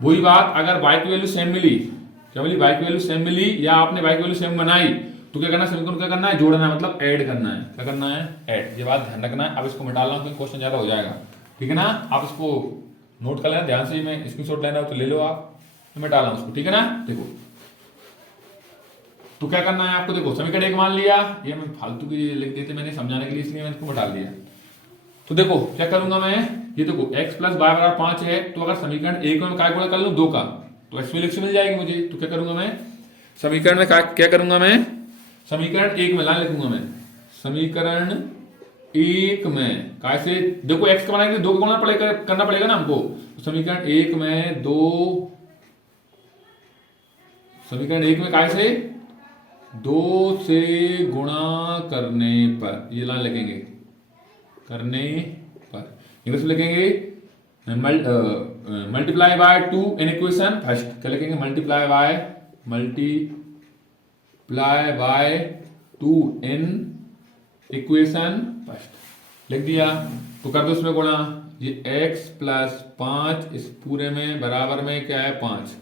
वही बात अगर y की वैल्यू सेम मिली, क्या मिली, y की वैल्यू सेम मिली या आपने y की वैल्यू सेम बनाई, तो क्या करना है, समीकरण क्या करना है, जोड़ना है, मतलब ऐड करना है। क्या करना है, ऐड। ये बात ध्यान रखना है। अब इसको मिटा लो, क्वेश्चन ज्यादा हो जाएगा, ठीक है ना। आप इसको नोट कर लेना ध्यान से, मैं स्क्रीनशॉट लेना हो तो ले लो आप, मैं डाला उसको, ठीक है ना। देखो तो क्या करना है आपको, देखो समीकरण 1 मान लिया, ये मैं फालतू की लिख देते मैंने समझाने के लिए, इसलिए मैंने इसको मिटा दिया। तो देखो क्या करूंगा मैं, ये देखो x प्लस वाई बराबर 5 है, तो अगर समीकरण 1 में काय गुणा कर लूं 2 का, तो x वैल्यू मिल जाएगी मुझे। तो क्या करूंगा मैं, समीकरण में क्या करूंगा मैं, समीकरण 1 में लाइन लिखूंगा मैं, समीकरण 1 में कैसे, देखो x का बनाएंगे 2 का गुणा करना पड़ेगा ना हमको। तो समीकरण 1 में 2, समीकरण 1 में कैसे 2 से गुणा करने पर, ये लाइन लिखेंगे, करने पर इंग्लिश में लिखेंगे multiply by 2 in equation first. क्या लिखेंगे, multiply by 2 in equation first लिख दिया। तो कर दो उसमें गुणा, ये x प्लस 5 इस पूरे में बराबर में क्या है 5,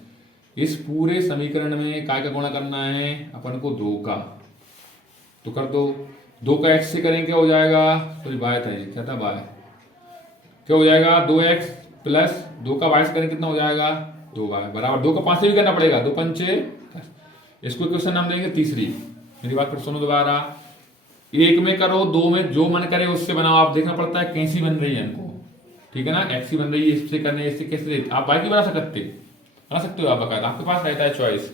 इस पूरे समीकरण में काय का गुणा करना है अपन को 2 का। तो कर दो, 2 का x से करेंगे क्या हो जाएगा, सॉरी बाय था, ये क्या था बाय, क्या हो जाएगा 2x प्लस 2 का y से करेंगे कितना हो जाएगा 2y बराबर 2 का 5 से भी करना पड़ेगा, 2 पंचे 10। इसको क्वेश्चन नाम देंगे तीसरी, मेरी बात फिर सुनो दोबारा, एक में करो, दो में जो मन करे उससे बनाओ। आप देखना पड़ता है कैसी बन रही है इनको, ठीक है ना, एक्स बन रही है, इससे करने इससे कैसे, आप बाकी बना सकते हो आप बकायदा, आपके पास रहता है चॉइस,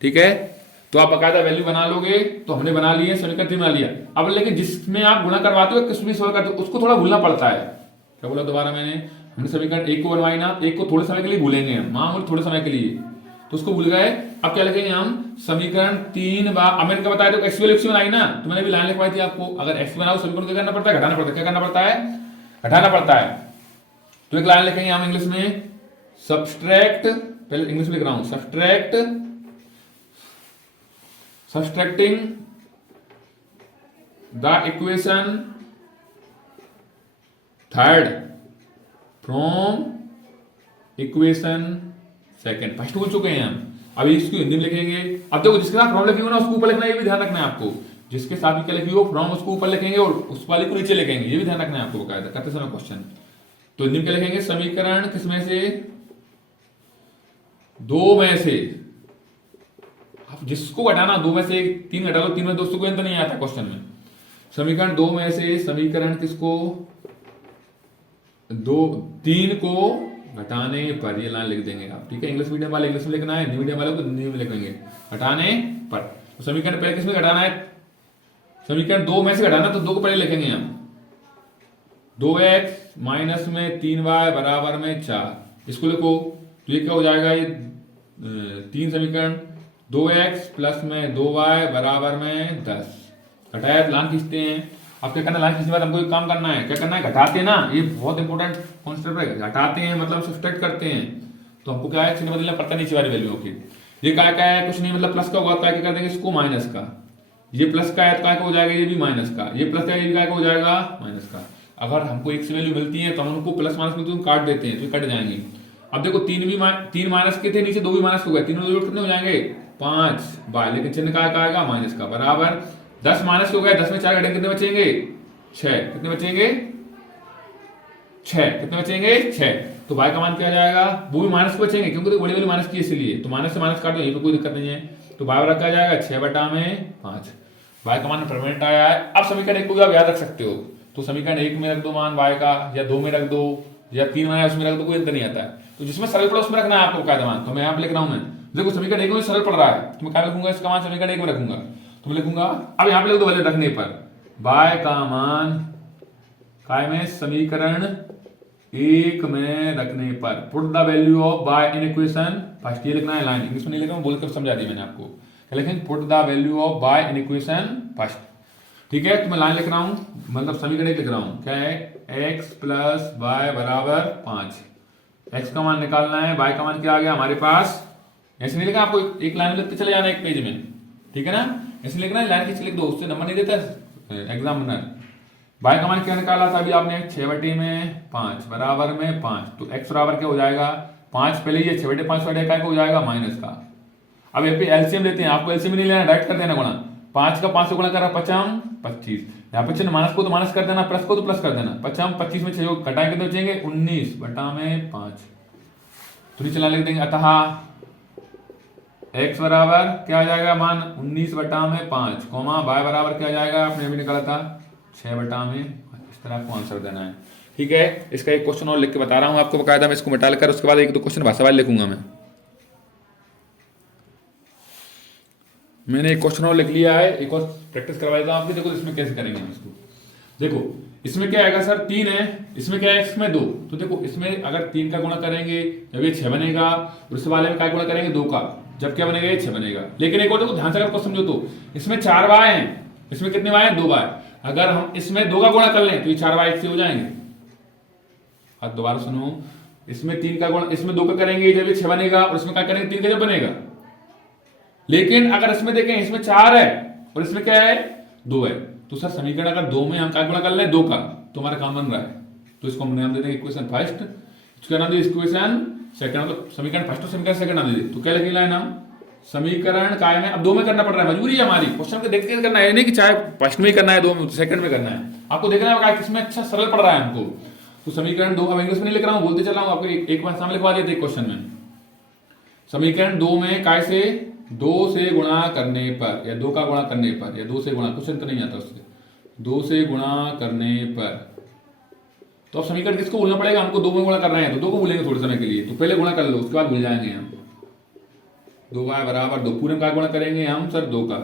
ठीक है। तो आप बकायदा वैल्यू बना लोगे। तो हमने बना लिए, समीकरण 3 बना लिया। अब लेकिन जिसमें आप गुणा करवाते हो किस भी सॉल्व करते हो उसको थोड़ा भूलना पड़ता है। क्या बोला दोबारा मैंने, हमने समीकरण 1 को बनवाई ना, एक को थोड़े समय के लिए भूलेंगे हम, मामूली थोड़े समय के लिए, तो उसको भूल गए। अब क्या लिखेंगे हम, समीकरण 3 बार, अब मैंने क्या बताया, तो एक्स वाली बनाई ना, तो मैंने भी लाइन लिखवाई थी आपको। अगर एक्स बनाओ समीकरण क्या करना पड़ता है, घटाना पड़ता है। क्या करना पड़ता है, घटाना पड़ता है। तो एक लाइन लिखेंगे हम इंग्लिश में, सब्सट्रैक्ट, पहले इंग्लिश में लिख रहा हूं, subtracting the equation third from equation second. First बोल चुके हैं हम, अभी इसको हिंदी में लिखेंगे। अब देखो जिसके साथ फ्रॉम लिखी हो ना उसको ऊपर लिखना है, ये भी ध्यान रखना है आपको। जिसके साथ भी क्या लिखी हो फ्रॉम, उसको ऊपर लिखेंगे और उस वाले को नीचे लिखेंगे, ये भी ध्यान रखना है आपको बकायदा करते समय क्वेश्चन। तो हिंदी में क्या लिखेंगे, समीकरण किसमें से, दो में से, आप जिसको घटाना दो में से, तीन घटा लो, तीन में दोस्तों को तो नहीं आता क्वेश्चन में। समीकरण दो में से समीकरण किसको, दो, तीन को घटाने पर, ये लाइन लिख देंगे आप, ठीक है। इंग्लिश मीडियम वाले इंग्लिश में लिखना है, हिंदी मीडियम वाले को हिंदी में लिखेंगे, घटाने पर। तो समीकरण पहले किसमें घटाना है, समीकरण दो में से घटाना, तो दो को पहले लिखेंगे हम, 2x माइनस में 3y बराबर में 4, इसको लिखो। तो ये क्या हो जाएगा, ये तीन समीकरण, 2x प्लस में 2y बराबर में 10। घटाया लाइन खींचते हैं। अब क्या करना है, लाइन खींचने के बाद हमको एक काम करना है, क्या करना है, घटाते हैं ना, ये बहुत इंपॉर्टेंट कॉन्सेप्ट है। घटाते हैं मतलब सब्सट्रैक्ट करते हैं, तो हमको क्या है, चिन्ह बदलना पड़ता है नीचे वाली वैल्यू की। ये क्या है, कुछ नहीं, मतलब प्लस का होगा, क्या कर देंगे इसको माइनस का, ये प्लस का है तो क्या हो जाएगा, ये भी माइनस का, ये प्लस का है, ये क्या हो जाएगा माइनस का। अगर हमको एक से वैल्यू मिलती है तो हम उनको प्लस माइनस में तो काट देते हैं, तो कट जाएंगे। अब देखो तीन माइनस के थे, नीचे दो भी माइनस हो गए, तीनों दो कितने हो जाएंगे 5 बाय, लेकिन चिन्ह का आएगा माइनस का, बराबर 10 माइनस हो गया, 10 में 4 घटे कितने बचेंगे 6, कितने बचेंगे 6, कितने बचेंगे 6। तो y का मान क्या आ जाएगा, वो भी माइनस के बचेंगे क्योंकि बड़ी वाली माइनस की इसलिए, तो माइनस से माइनस काट दो, यहीं पे कोई दिक्कत नहीं है। तो y बराबर क्या आ जाएगा 6/5, y का मान परमानेंट आया है। अब समीकरण 1 को भी आप याद रख सकते हो, तो समीकरण 1 में रख दो मान y का, या 2 में रख दो, या 3 में उसमें रख दो, कोई अंतर नहीं आता है। तो जिसमें सरल पड़ा उसमें रखना है आपको कायदा मान। तो मैं यहाँ पे लिख रहा हूँ, मैं देखो समीकरण 1 में सरल पड़ रहा है तो मैं क्या लिखूंगा, इसका मान समीकरण 1 में रखूंगा, तो मैं लिखूंगा, अब यहाँ पे लिख दो वाले रखने पर, y का मान काय में समीकरण 1 में रखने पर, put the value of y in equation first, ये लिखना है लाइन, इंग्लिश में नहीं लिखा, बोलकर समझा दी मैंने आपको। क्या लिखेंगे, put the value of y in equation first, ठीक है। तो मैं लाइन लिख रहा हूं, मतलब समीकरण 1 लिख रहा हूं, क्या है, x प्लस वाई बराबर 5, x का मान निकालना है, y का मान क्या आ गया हमारे पास, ऐसे नहीं लिखा, आपको एक लाइन में लिखते चले जाना एक पेज में, ठीक है ना, ऐसे लिखना है, लाइन खींच लिख दो, उससे नंबर नहीं देता एग्जामिनर। y का मान क्या निकाला था अभी आपने, 6/5 बराबर में 5, तो x बराबर क्या हो जाएगा 5, पहले ये 6/5 का हो जाएगा माइनस का। अब यहाँ पे एलसीएम लेते हैं, आपको एलसीएम नहीं लेना, डायरेक्ट कर देना गुणा, 5 का 5 से गुणा करा 5 25, यहाँ पे चिन्ह माइनस को तो माइनस कर देना, प्लस को तो प्लस कर देना, 5 25 में 6 घटाएंगे तो बचेंगे 19/5, तो नीचे लिख देंगे, अतः x बराबर क्या आ जाएगा मान 19/5, कोमा y बराबर क्या आ जाएगा, आपने अभी निकाला था 6/5, इस तरह आपको आंसर देना है, ठीक है। इसका एक क्वेश्चन और लिख के बता रहा हूं आपको बकायदा, मैं इसको मिटा लेकर उसके बाद एक दो क्वेश्चन भाषा वाले लिखूंगा मैंने एक क्वेश्चन और लिख लिया है, एक और प्रैक्टिस करवा देता हूं आपकी। देखो इसमें कैसे करेंगे हम इसको, देखो इसमें क्या आएगा सर 3 है, इसमें क्या है इसमें 2, तो देखो इसमें अगर 3 का गुणा करेंगे जब ये 6 बनेगा, और इस वाले में क्या गुणा करेंगे 2 का, जब क्या बनेगा ये 6 बनेगा। लेकिन एक और देखो ध्यान से अगर समझो तो इसमें 4 y हैं, इसमें कितने y हैं 2 y, अगर हम इसमें 2 का गुणा कर लें तो ये 4 y से हो जाएंगे। अब दोबारा सुनो, इसमें 3 का गुणा, इसमें 2 का करेंगे जब ये 6 बनेगा, और इसमें क्या करेंगे 3 का जब बनेगा। लेकिन अगर इसमें देखें इसमें 4 है और इसमें क्या है 2 है, तो सर समीकरण अगर 2 में हम क्या गुणा कर लें 2 का, तो हमारा काम बन रहा है, तो इसको हम नाम दे देंगे इक्वेशन फर्स्ट, इसका नाम दे इक्वेशन सेकंड, मतलब समीकरण फर्स्ट और समीकरण सेकंड नाम दे। तो क्या लिखेंगे नाम, समीकरण काय में, अब 2 में करना पड़ रहा है, मजबूरी है हमारी, क्वेश्चन को देख के करना है, नहीं कि चाहे फर्स्ट में करना है 2 में, सेकंड में करना है, आपको देखना है किसमें अच्छा सरल पड़ रहा है हमको। तो समीकरण 2, अब इंग्लिश में नहीं लिख रहा हूँ, बोलते चल रहा हूँ आपको, एक बार सामने लिखवा दिया था क्वेश्चन में, समीकरण 2 में काय से 2 से गुणा करने पर या 2 का गुणा करने पर या 2 से गुणा, कुछ अंतर नहीं आता उससे, 2 से गुणा करने पर, तो अब समीकरण किसको भूलना पड़ेगा, हमको 2 में गुणा कर रहे हैं तो 2 को भूलेंगे थोड़े समय के लिए, तो पहले गुणा कर लो उसके बाद भूल जाएंगे हम। 2y बराबर 2, पूरे में का गुणा करेंगे हम सर 2 का,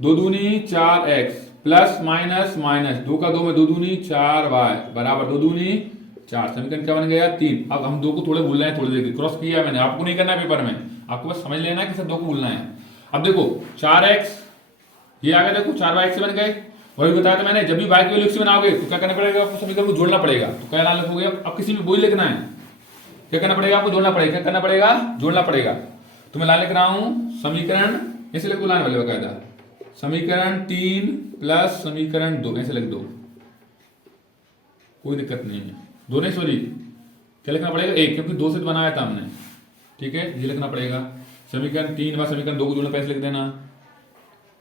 2 दूनी 4x प्लस माइनस माइनस 2 का 2 में 2 दूनी 4y बराबर 2 दूनी 4, समीकरण क्या बन गया 3। अब हम 2 को थोड़े भूल रहे हैं, थोड़ी देर क्रॉस किया है मैंने, आपको नहीं करना है पेपर में, आपको बस समझ लेना है कि सर 2 को भूलना है। अब देखो 4x ये आ गया, देखो 4y x से बन गए, वही बताया था मैंने, जब भी y की वैल्यू x से बनाओगे तो क्या करना पड़ेगा आपको, समीकरण को जोड़ना पड़ेगा, तो क्या लाल लिखोगे, अब किसी में बोल लिखना है, क्या करना पड़ेगा आपको, जोड़ना पड़ेगा, क्या करना पड़ेगा, जोड़ना पड़ेगा। तो मैं लाल लिख रहा हूं समीकरण, ऐसे लिख दो लाने वाले बकायदा, समीकरण 3 प्लस समीकरण 2, ऐसे लिख दो, कोई दिक्कत नहीं है, दो नहीं सॉरी क्या लिखना पड़ेगा 1, क्योंकि 2 से तो बनाया था हमने, ठीक है, ये लिखना पड़ेगा समीकरण 3 व समीकरण 2 को जोड़ना, पैसे लिख देना,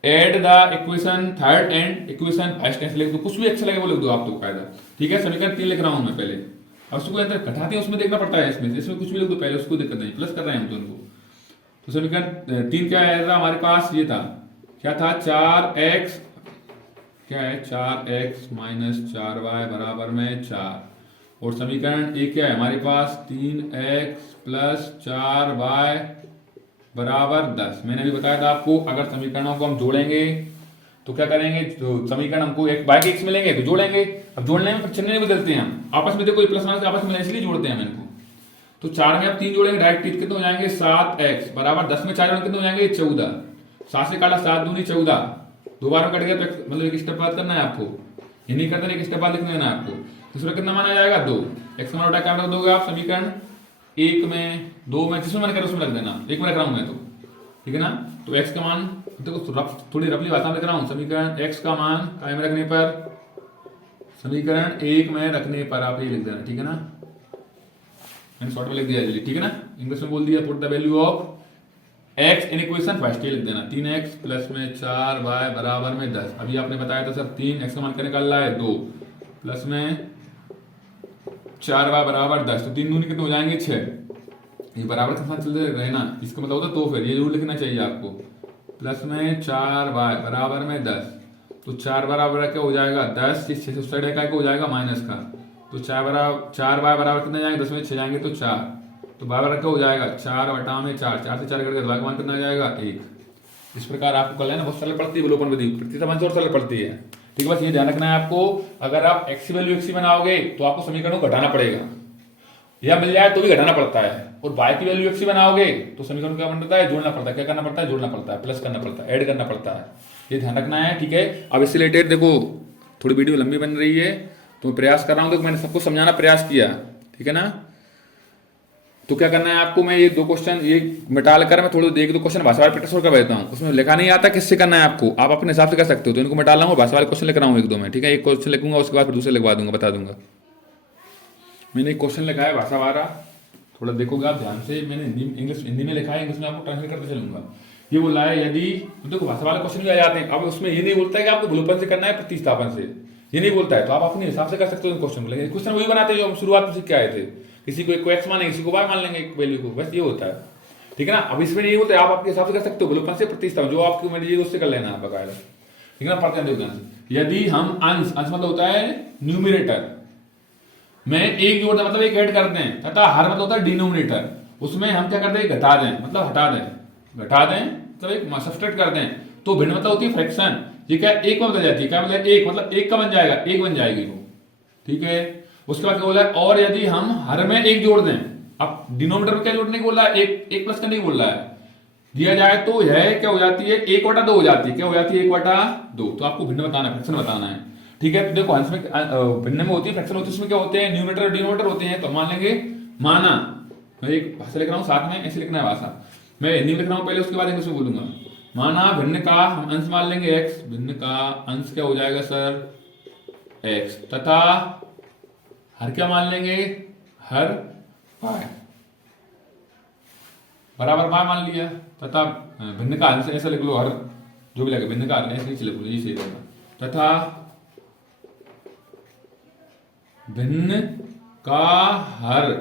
add the equation third and equation first, ऐसे लिख दो, कुछ भी अच्छा लगे वो लिख दो आप तो कायदा, ठीक है। समीकरण 3 लिख रहा हूं मैं पहले, अब उसको अंदर घटाते हैं उसमें देखना पड़ता है, इसमें कुछ भी लिख दो पहले, उसको दिक्कत नहीं, प्लस कर रहे हैं हम तो उनको। तो समीकरण 3 क्या आया हमारे पास, ये था क्या था 4x, क्या है 4x माइनस 4y बराबर में 4, और समीकरण एक क्या है हमारे पास 3x प्लस 4y बराबर 10। मैंने अभी बताया था आपको, अगर समीकरणों को हम जोड़ेंगे तो क्या करेंगे, तो समीकरण हमको एक बाय के x मिलेंगे तो जोड़ेंगे, अब जोड़ने में फिर चिन्ह नहीं बदलते हैं हम, आपस में देखो प्लस माइनस आपस में इसलिए जोड़ते हैं हम इनको, तो 4 में अब 3 जोड़ेंगे डायरेक्ट, कितने हो जाएंगे 7x बराबर 10 में 4 जोड़ेंगे कितने हो जाएंगे 14, 7 से काटा 7 दूनी 14, दोबारा कट गया तो मतलब एक स्टेप बाद करना है आपको, ये नहीं करते एक स्टेप बाद लिख देना है आपको, तो इसमें कितना माना जाएगा 2, x का मान उठा क्या दोगे आप, समीकरण 1 में 2 में जिसमें मन करे उसमें रख देना, 1 में रख रहा हूं मैं तो, ठीक है ना। तो x का मान देखो थोड़ी रफली भाषा में लिख रहा हूं, समीकरण x का मान काय में रखने पर, समीकरण 1 में रखने पर आप ये लिख देना, ठीक है ना, मैंने शॉर्ट में लिख दिया जल्दी, ठीक है ना, इंग्लिश में बोल दिया, put the value of x in equation first, ये लिख देना 3x प्लस में 4y बराबर में 10। अभी आपने बताया था सर 3x का मान क्या निकाल रहा है 2 प्लस में 4y बराबर 10, तो 3 दूनी कितने हो जाएंगे 6, ये बराबर के साथ चलते रहे ना, इसका मतलब होता तो फिर ये जरूर लिखना चाहिए आपको, प्लस में 4y बराबर में 10, तो 4 बराबर क्या हो जाएगा 10, इस 6 साइड का हो जाएगा माइनस का, तो 4y बराबर कितने जाएंगे 10 में 6 जाएंगे तो 4, तो बराबर क्या हो जाएगा 4 बटा में 4, 4 से 4 करके का मान कितना जाएगा 1। इस प्रकार आपको कर लेना, बहुत सरल पड़ती है विलोपन विधि, प्रतिस्थापन से और सरल पड़ती है, ठीक है। बस ये ध्यान रखना है आपको, अगर आप x की वैल्यू x ही बनाओगे तो आपको समीकरण को घटाना पड़ेगा, या मिल जाए तो भी घटाना पड़ता है, और y की वैल्यू x ही बनाओगे तो समीकरण क्या बनता है, जोड़ना पड़ता है, क्या करना पड़ता है, जोड़ना पड़ता है, प्लस करना पड़ता है, ऐड करना पड़ता है, ये ध्यान रखना है, ठीक है। अब इससे रिलेटेड देखो थोड़ी वीडियो लंबी बन रही है तो मैं प्रयास कर रहा हूँ, तो मैंने सबको समझाना प्रयास किया, ठीक है ना। तो क्या करना है आपको, मैं ये 2 क्वेश्चन ये मिटा कर मैं थोड़ी देख 2 क्वेश्चन भाषा वाले प्रैक्टिस कर देता हूँ, उसमें लिखा नहीं आता किससे करना है आपको, आप अपने हिसाब से कर सकते हो, तो इनको मिटा रहा हूँ, भाषा वाले क्वेश्चन लिख रहा हूँ 1-2 में, ठीक है। एक क्वेश्चन लिखूंगा उसके बाद फिर दूसरे लिखवा दूंगा, बता दूंगा। मैंने एक क्वेश्चन लिखा है भाषा वाला, थोड़ा देखोगे आप ध्यान से, मैंने हिंदी में लिखा है, इंग्लिश में आपको ट्रांसलेट करते चलूंगा। ये बोल रहा है यदि, तो देखो भाषा वाले क्वेश्चन भी आ जाते हैं, अब उसमें ये नहीं बोलता है कि आपको विलोपन से करना है प्रतिस्थापन से, ये नहीं बोलता है, तो आप अपने हिसाब से कर सकते हो क्वेश्चन को, लेकिन क्वेश्चन वही बनाते हैं जो हम शुरुआत में सीख के आए थे, किसी को x मानेंगे किसी को y मान लेंगे एक वैल्यू को, बस ये होता है, ठीक है ना। अब इसमें नहीं होता है, आप आपके हिसाब से कर सकते हो विलोपन से प्रतिस्थापन, जो आपकी मर्जी है उससे कर लेना आप बकायदा, ठीक है ना। पढ़ते हैं देखो, यदि हम अंश मतलब होता है न्यूमिनेटर में एक जोड़ते मतलब एक ऐड करते हैं, तथा हर मतलब होता है डिनोमिनेटर, उसमें हम क्या करते हैं घटा दें, मतलब हटा दें, घटा दें मतलब एक सब्सट्रैक्ट कर दें, तो भिन्न मतलब होती है फ्रैक्शन, ये क्या एक में बदल जाती है, क्या मतलब एक मतलब एक का बन जाएगा, एक बन जाएगी वो, ठीक है। उसके बाद क्या बोला है, और यदि हम हर में एक जोड़ दें, अब डिनोमिनेटर में क्या जोड़ने को बोल रहा है, एक प्लस करने को बोल रहा है, दिया जाए तो यह क्या हो जाती है 1/2 हो जाती है, क्या हो जाती है 1/2, तो आपको भिन्न बताना है, फ्रैक्शन बताना है, ठीक है। तो देखो अंश में भिन्न में होती है, फ्रैक्शन होती है, उसमें क्या होते हैं न्यूमिनेटर और डिनोमिनेटर होते हैं, तो मान लेंगे माना, मैं एक भाषा लिख रहा हूँ साथ में, ऐसे लिखना है भाषा, मैं हिंदी में लिख रहा हूँ पहले उसके बाद इंग्लिश में बोलूंगा। माना भिन्न का हम अंश मान लेंगे x, भिन्न का अंश क्या हो जाएगा सर x, तथा हर क्या मान लेंगे, हर y बराबर y मान लिया, तथा भिन्न का अंश ऐसा लिख लो, हर जो भी लगे भिन्न का अंश ऐसे लिख लो, ये सही रहेगा, तथा भिन्न का हर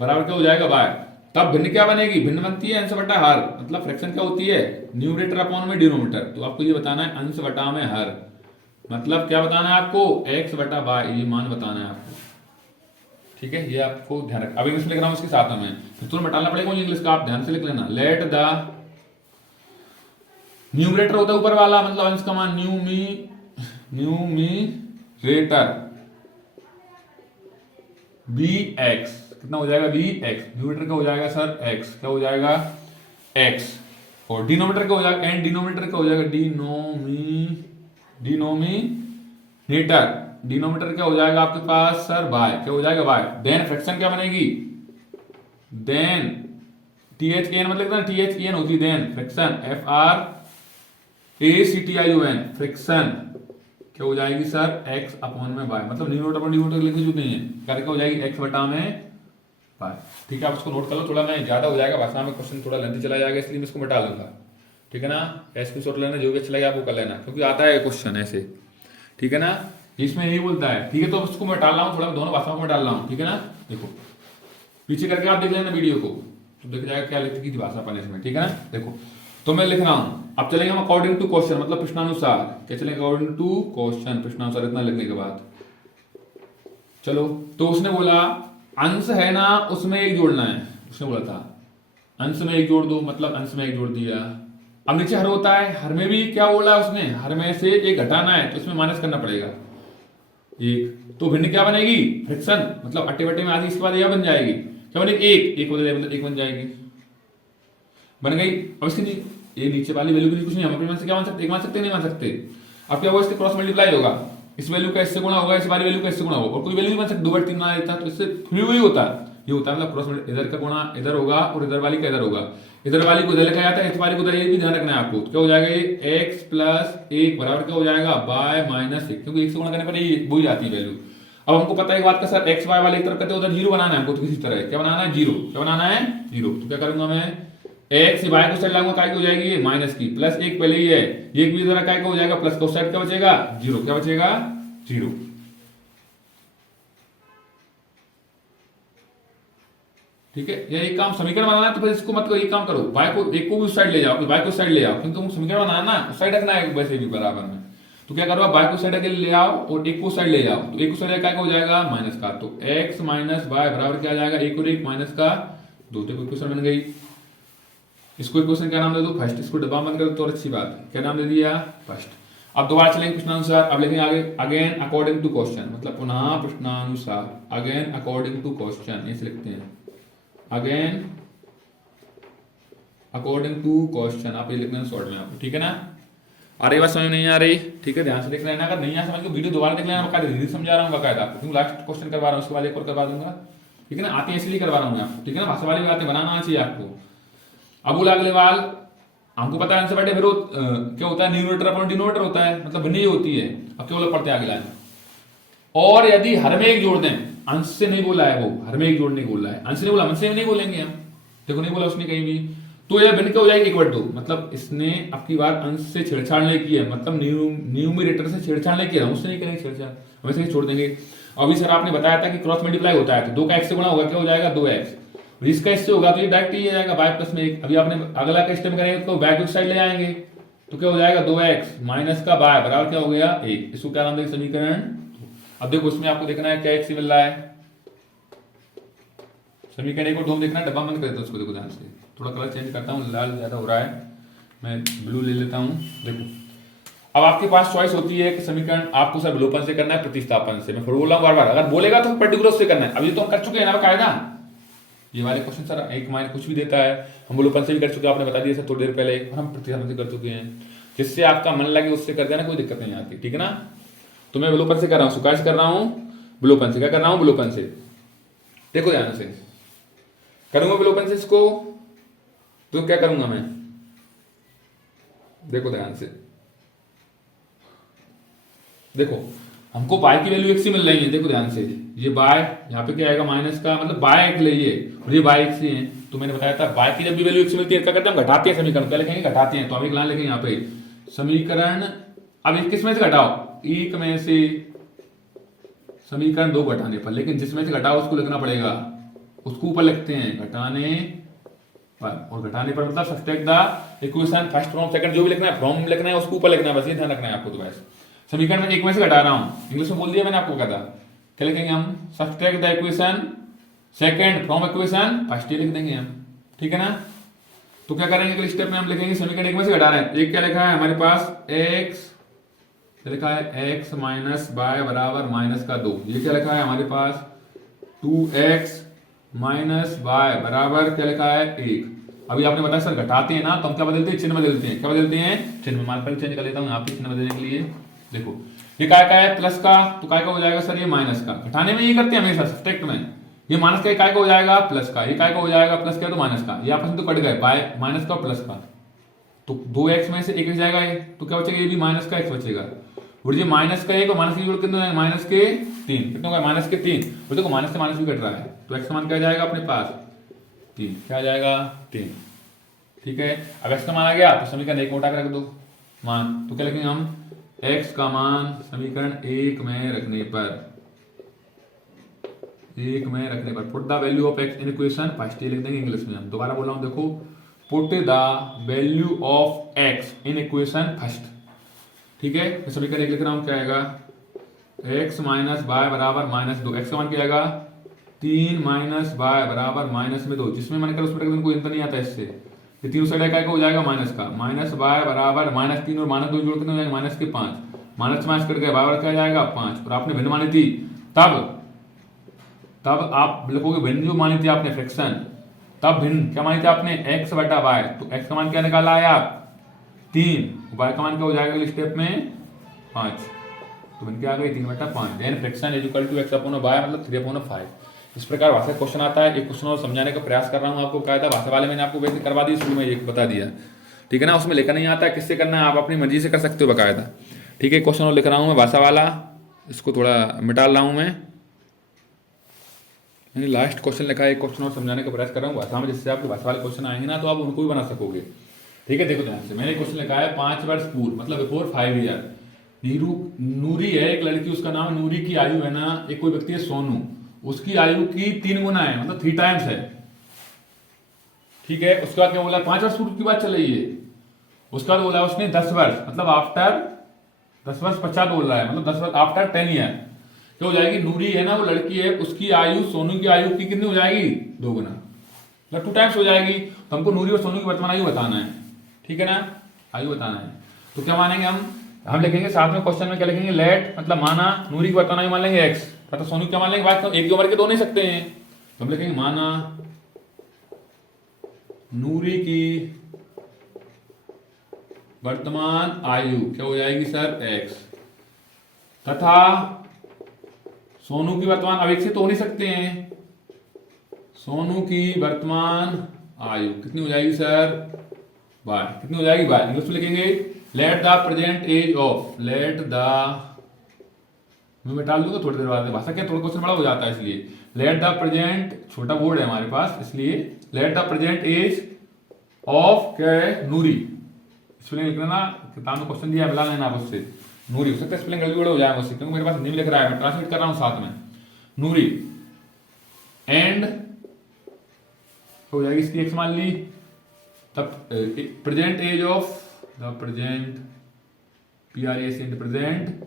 बराबर क्या हो जाएगा y, तब भिन्न क्या बनेगी, भिन्न बनती है अंश बटा हर, मतलब फ्रैक्शन क्या होती है, न्यूमरेटर अपॉन में डिनोमिनेटर। तो आपको ये बताना है अंश बटा में हर, मतलब क्या बताना है आपको, x बटा वाई, ये मान बताना है आपको, ठीक है, ये आपको ध्यान रखना। अब इंग्लिश लिख रहा हूं इसके साथ में, तो तुरंत हटाना पड़ेगा मुझे इंग्लिश का, आप ध्यान से लिख लेना। लेट द न्यूमरेटर होता है ऊपर वाला, मतलब अंश का मान, न्यूमरेटर बी एक्स, कितना हो जाएगा, बी एक्स, न्यूमरेटर का हो जाएगा सर एक्स, क्या हो जाएगा एक्स, और डिनोमिनेटर का हो जाएगा एंड डिनोमिनेटर का हो जाएगा डिनोमिनेटर क्या हो जाएगा आपके पास सर वाई, क्या हो जाएगा वाई। देन फ्रैक्शन क्या बनेगी, देन THEN मतलब THEN होती है, देन फ्रैक्शन FRACTION, फ्रैक्शन क्या हो जाएगी सर x अपॉन में y, मतलब न्यूमरेटर अपॉन डिनोमिनेटर लिखने जरूरत नहीं है, करके हो जाएगी x बटा में y। ठीक है, आप इसको नोट कर लो, थोड़ा मैं ज्यादा हो जाएगा भाषा में, क्वेश्चन थोड़ा लेंथी चला जाएगा, इसलिए मैं इसको मिटा लूंगा, ठीक है ना। स्क्रीनशॉट लेना, जो भी अच्छा लगे आप वो कर लेना, क्योंकि आता है क्वेश्चन ऐसे, ठीक है ना, इसमें यही बोलता है, ठीक है। तो उसको मैं डाल रहा हूँ, थोड़ा दोनों भाषाओं में डाल रहा हूँ, ठीक है ना। देखो पीछे करके आप देख लेना वीडियो को, तो देख जाएगा क्या लिखती की भाषा अपन इसमें, ठीक है ना। देखो तो मैं लिख रहा हूं, अब चलेंगे हम अकॉर्डिंग टू क्वेश्चन, मतलब प्रश्नानुसार, क्या चलेंगे, अकॉर्डिंग टू क्वेश्चन, प्रश्नानुसार, इतना लिखने के बाद चलो। तो उसने बोला अंश है ना, उसमें एक जोड़ना है, उसने बोला था अंश में एक जोड़ दो, मतलब अंश में एक जोड़ दिया। अब नीचे हर होता है, हर में भी क्या बोला उसने, हर में से एक घटाना है, तो इसमें माइनस करना पड़ेगा एक, तो भिन्न क्या बनेगी, फ्रैक्शन, मतलब अट्टे बट्टे में आधी, इसके बाद यह बन जाएगी, क्या बनेगी, एक हो जाएगी, मतलब एक बन जाएगी, बन गई। अब इसकी ये नीचे वाली वैल्यू के लिए कुछ नहीं, हम अपने मन से क्या मान सकते, एक मान सकते नहीं मान सकते। अब क्या होगा, इससे क्रॉस मल्टीप्लाई होगा, इस वैल्यू का इससे गुणा होगा, इस वाली वैल्यू का इससे गुणा होगा, और कोई वैल्यू नहीं बन सकती, 2 बार 3 बना देता, तो इससे फिर वही होता है, ये होता है, मतलब क्रॉस इधर का गुणा इधर होगा और इधर वाली का इधर होगा, इधर वाली को इधर लिखा जाता है, इस वाली को इधर, ये भी ध्यान रखना है आपको। क्या हो जाएगा ये x प्लस 1 बराबर क्या हो जाएगा y माइनस 1, क्योंकि 1 से गुणा करने पर ये वही जाती है वैल्यू। अब हमको पता है एक बात का सर, x y वाले एक तरफ करते उधर 0 बनाना है हमको, तो किसी तरह क्या बनाना है, 0, क्या बनाना है 0। तो क्या करूंगा मैं, x y को साइड लाऊंगा, काय की हो जाएगी ये माइनस की, प्लस 1 पहले ही है, ये भी इधर काय का हो जाएगा प्लस, को साइड क्या बचेगा 0, क्या बचेगा 0। ठीक है, ये एक काम समीकरण बनाना है, तो फिर इसको मत करो, एक काम करो, y को एक को भी उस साइड ले जाओ, y को साइड ले आओ, क्योंकि तुमको समीकरण बनाना ना उस साइड रखना है वैसे भी बराबर में। तो क्या करो, y को साइड ले आओ और एक को साइड ले जाओ, तो एक को साइड क्या हो जाएगा माइनस का, तो x माइनस वाई बराबर क्या आ जाएगा, 1 और 1 माइनस का 2, तो इक्वेशन बन गई। इसको इक्वेशन क्या नाम दे दो, फर्स्ट, इसको डब्बा बंद कर दो तो अच्छी बात है, क्या नाम दे दिया फर्स्ट। अब दोबारा चलेंगे प्रश्नानुसार, अब लिखेंगे आगे, अगेन अकॉर्डिंग टू क्वेश्चन, मतलब पुनः प्रश्नानुसार, अगेन अकॉर्डिंग टू क्वेश्चन, ऐसे लिखते हैं, अगेन अकॉर्डिंग टू क्वेश्चन, आप ये लिखना है शॉर्ट में आपको, ठीक है ना। आ रही बात समझ नहीं आ रही, ठीक है, ध्यान से देख लेना, अगर नहीं आ समझ को वीडियो दोबारा देख लेना, बकायदा हिंदी समझा रहा हूँ बकायदा, क्योंकि लास्ट क्वेश्चन करवा रहा हूँ, उसके बाद एक और करवा दूंगा, ठीक है ना, आते हैं इसलिए करवा रहा हूँ आपको, ठीक है ना, भाषा वाली बातें बनाना चाहिए आपको। अब बोला अगले वाल, हमको पता है आंसर बैठे, फिर क्या होता है, न्यूमरेटर अपॉन डिनोमिनेटर होता है, मतलब भिन्न होती है। अब क्या बोला पढ़ते हैं अगला, और यदि हर में एक जोड़ दें, अंश से नहीं बोला है वो, हर में एक जोड़ने को बोला है, अंश से नहीं बोला, अंश से नहीं बोलेंगे हम, देखो नहीं बोला उसने कहीं भी, तो यह भिन्न क्या हो जाएगी 1/2, मतलब इसने आपकी बात अंश से छेड़छाड़ नहीं की है, मतलब न्यूमरेटर से छेड़छाड़ नहीं किया, उससे नहीं करेंगे छेड़छाड़, वैसे ही छोड़ देंगे। अभी सर आपने बताया था कि क्रॉस मल्टीप्लाई होता है, तो 2 का x से गुणा होगा, क्या हो जाएगा 2x, इसका इससे होगा तो ये डायरेक्ट ही जाएगा y प्लस में 1। अभी आपने अगला का स्टेप करेंगे तो y को साइड ले आएंगे, तो क्या हो जाएगा 2x माइनस का y बराबर क्या हो गया 1, इसको क्या नाम देंगे समीकरण। अब देखो उसमें आपको देखना है क्या x मिल रहा है, समीकरण 1 और 2 देखना है, डब्बा बंद कर देता हूं उसको, देखो ध्यान से, थोड़ा कलर चेंज करता हूँ, लाल ज्यादा हो रहा है, मैं ब्लू ले लेता हूँ। देखो अब आपके पास चॉइस होती है कि समीकरण आपको सर विलोपन से करना है प्रतिस्थापन से, मैं बोला बार बार, अगर बोलेगा तो पर्टिकुलर से करना है। अभी तो हम कर चुके हैं ना कायदा, ये वाले क्वेश्चन सर एक माइनस कुछ भी देता है, हम विलोपन से भी कर चुके हैं, आपने बता दिया सर थोड़ी देर पहले, और हम प्रतिस्थापन से कर चुके हैं, जिससे आपका मन लगे उससे कर देना, कोई दिक्कत नहीं आती, ठीक है ना। तो मैं विलोपन से कर रहा हूँ, सुकाश कर रहा हूँ विलोपन से, क्या कर रहा हूँ विलोपन से, देखो ध्यान से करूंगा विलोपन से इसको, तो क्या करूंगा मैं, देखो ध्यान से, देखो हमको बाय की वैल्यू x ही मिल रही है, देखो ध्यान से, ये बाय यहाँ पे क्या आएगा माइनस का, मतलब बाय एक लिए और ये बाय x ही है, तो मैंने बताया था बाय की जब भी वैल्यू x मिलती है क्या करते हैं हम घटाते हैं समीकरण, क्या लिखेंगे घटाते हैं, तो हम एक लाइन लिखेंगे यहाँ पे समीकरण, अब एक किस में से घटाओ, एक में से समीकरण 2 घटाने पर, लेकिन जिसमें से घटाओ उसको लिखना पड़ेगा, उसको ऊपर लिखते हैं घटाने पर, और घटाने पर मतलब subtract the equation first from second, जो भी लिखना है फ्रॉम लिखना है उसको ऊपर लिखना है, बस ये ध्यान रखना है आपको। तो बस समीकरण में एक में से घटा रहा हूं, इंग्लिश में बोल दिया मैंने आपको, कहता क्या लिखेंगे हम, subtract the equation second from equation first, ये लिख देंगे हम, ठीक है ना। तो क्या करेंगे अगले स्टेप में हम लिखेंगे समीकरण एक में से घटा रहे हैं, एक क्या लिखा है हमारे पास x लिखा है x माइनस वाई बराबर माइनस का 2, ये क्या लिखा है हमारे पास 2x माइनस वाई बराबर क्या लिखा है 1। अभी आपने बताया सर घटाते हैं ना तो हम क्या बदलते हैं, चिन्ह बदलते हैं, क्या बदलते हैं चिन्ह, मैं मार्कर चेंज कर लेता हूँ यहाँ पे चिन्ह बदलने के लिए। देखो ये काय का है प्लस का, तो काय का हो जाएगा सर ये माइनस का, घटाने में ये करते हैं हमेशा सब्ट्रैक्ट में, ये माइनस का काय का हो जाएगा प्लस का, ये काय का हो जाएगा प्लस का तो माइनस का, ये आपस में तो कट गए बाय माइनस का प्लस का, तो 2x में से एक हो जाएगा ये, तो क्या बचेगा ये भी माइनस का x बचेगा, और ये माइनस का 1 और माइनस के जोड़ कितने माइनस के 3, कितने होगा माइनस के 3, और देखो माइनस से माइनस भी कट रहा है, तो x का मान क्या जाएगा अपने पास 3, क्या जाएगा 3, ठीक है। अब x का मान आ गया तो समीकरण 1 में उठा के रख दो मान, तो क्या लिखेंगे हम x का मान समीकरण 1 में रखने पर, 1 में रखने पर put the value of x in equation first, ये लिख देंगे इंग्लिश में हम, दोबारा बोल रहा हूं देखो, put the value of x in equation first, ठीक है। मैं समीकरण 1 लिख रहा हूं, क्या आएगा x माइनस वाई बराबर माइनस 2, x का मान क्या आएगा 3 माइनस वाई बराबर माइनस में 2, जिसमें मैंने कहा उसमें कोई अंतर नहीं आता इससे, ये तीनों साइड का हो जाएगा माइनस का, माइनस वाई बराबर माइनस 3 और माइनस 2 जोड़ कितने हो जाएगा माइनस के 5, माइनस माइनस कट गया बराबर क्या जाएगा 5, और आपने भिन्न मानी थी तब आप लिखोगे भिन्न, जो मानी थी आपने फ्रैक्शन, तब भिन्न क्या मानी थी आपने x बटा वाई, तो x का मान क्या निकाला है आप 3, y का मान क्या हो जाएगा अगले स्टेप में 5, तो भिन्न क्या आ गई 3 बटा 5, then fraction is equal to x upon y मतलब 3/5। इस प्रकार भाषा क्वेश्चन आता है, एक क्वेश्चन और समझाने का प्रयास कर रहा हूँ आपको, क्या था भाषा वाले मैंने आपको वैसे करवा दी शुरू में, एक बता दिया, ठीक है ना, उसमें लिखा नहीं आता है किससे करना है, आप अपनी मर्जी से कर सकते हो बकायदा, ठीक है। क्वेश्चन और लिख रहा हूँ मैं भाषा वाला, इसको थोड़ा मिटा रहा हूँ मैंने लास्ट क्वेश्चन लिखा है, एक क्वेश्चन और समझाने का प्रयास कर रहा हूँ भाषा में, जिससे आपके भाषा वाले क्वेश्चन आएंगे ना तो आप उनको भी बना सकोगे, ठीक है। देखो ध्यान से, मैंने क्वेश्चन लिखा है 5 वर्ष पूर्व मतलब बिफोर 5 ईयर, नूरी है एक लड़की, उसका नाम नूरी की आयु है ना, एक कोई व्यक्ति है सोनू, उसकी आयु की 3 गुना है मतलब 3 टाइम्स है, ठीक है। उसके बाद क्या बोला 5 वर्ष पूर्व की बात चल रही है, उसके बाद बोला उसने 10 वर्ष मतलब आफ्टर 10 वर्ष पश्चात बोल रहा है, मतलब 10 वर्ष आफ्टर 10 ईयर, क्या हो जाएगी नूरी है ना वो लड़की है, उसकी आयु सोनू की आयु की कितनी हो जाएगी 2 गुना, मतलब 2 टाइम्स हो जाएगी, तो हमको नूरी और सोनू की वर्तमान आयु बताना है, ठीक है ना, आयु बताना है। तो क्या मानेंगे हम लिखेंगे साथ में क्वेश्चन में क्या लिखेंगे, लेट मतलब माना नूरी की वर्तमान आयु मान लेंगे x, तो सोनू क्या मान लेंगे बात, एक की उम्र के 2 नहीं सकते हैं, तो हम लिखेंगे माना नूरी की वर्तमान आयु क्या हो जाएगी सर x, तथा सोनू की वर्तमान, अब एक से तो हो नहीं सकते हैं, सोनू की वर्तमान आयु कितनी हो जाएगी सर बाय, कितनी हो जाएगी बाय, इंग्लिश में लिखेंगे let the present age of, let the, मैं डाल दूंगा थोड़ी देर बाद, भाषा क्या थोड़ा क्वेश्चन बड़ा हो जाता है इसलिए, लेट द प्रेजेंट, छोटा बोर्ड है हमारे पास इसलिए, let the present age of क्या है नूरी, स्पेलिंग लिखना ना, किताब में क्वेश्चन दिया मिला लेना आप उससे, नूरी हो सकता है स्पेलिंग गड़बड़ हो जाए मुझसे, क्योंकि मेरे पास हिंदी में लिख रहा है, मैं ट्रांसलेट कर रहा हूं साथ में, नूरी एंड हो जाएगी इसकी एक्स मान ली, तब present age of the present PRES in present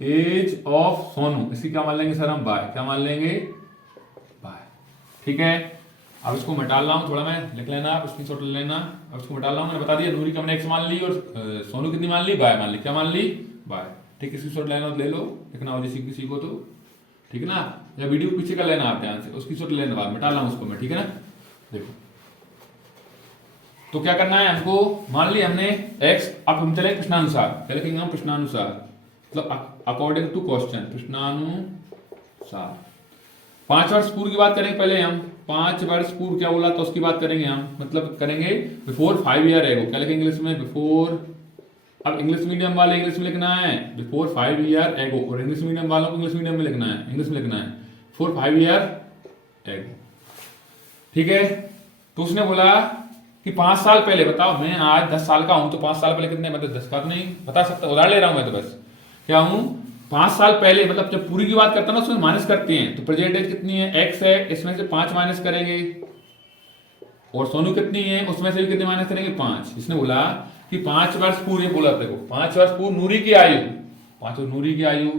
age of Sonu, इसकी क्या मान लेंगे सर हम बाय, क्या मान लेंगे बाय, ठीक है। अब इसको मिटा रहा हूं, थोड़ा मैं लिख लेना, आप स्क्रीनशॉट ले लेना, अब इसको मिटा रहा हूं, मैंने बता दिया नूरी का मैंने एक्स मान ली और सोनू कितनी मान ली बाय मान ली, क्या मान ली बाय, ठीक है। स्क्रीनशॉट लेना ले लो, लिखना हो जैसे किसी को तो, ठीक है ना, या वीडियो पीछे का लेना आप ध्यान से, उसकी शॉट लेने बाद मिटा रहा हूं उसको मैं, ठीक है ना। देखो तो क्या करना है हमको, मान ली हमने x, अब हम चले प्रश्नानुसार, क्या लिखेंगे हम प्रश्नानुसार, मतलब अकॉर्डिंग टू क्वेश्चन, प्रश्नानुसार 5 वर्ष पूर्व की बात करेंगे पहले हम, 5 वर्ष पूर्व क्या बोला तो उसकी बात करेंगे हम, मतलब करेंगे बिफोर 5 ईयर एगो, क्या लिखेंगे इंग्लिश में बिफोर, अब इंग्लिश मीडियम वाले इंग्लिश में लिखना है बिफोर 5 ईयर एगो, और इंग्लिश मीडियम वालों को इंग्लिश मीडियम में लिखना है, इंग्लिश में लिखना है बिफोर 5 ईयर एगो, ठीक है। तो उसने बोला कि 5 साल पहले, बताओ मैं आज 10 साल का हूं तो 5 साल पहले कितने, मतलब 10 का तो नहीं बता सकता, उदाहरण ले रहा हूं मैं, तो बस क्या हूं 5 साल पहले, मतलब जब पूरी की बात करता ना उसमें माइनस करते हैं, तो प्रेजेंट एज कितनी है x है, इसमें से 5 माइनस करेंगे और सोनू कितनी है, उसमें से भी कितने माइनस करेंगे, 5। इसने बोला कि 5 वर्ष पूर्व, ये बोला देखो 5 वर्ष पूर्व नूरी की आयु, 5 नूरी की आयु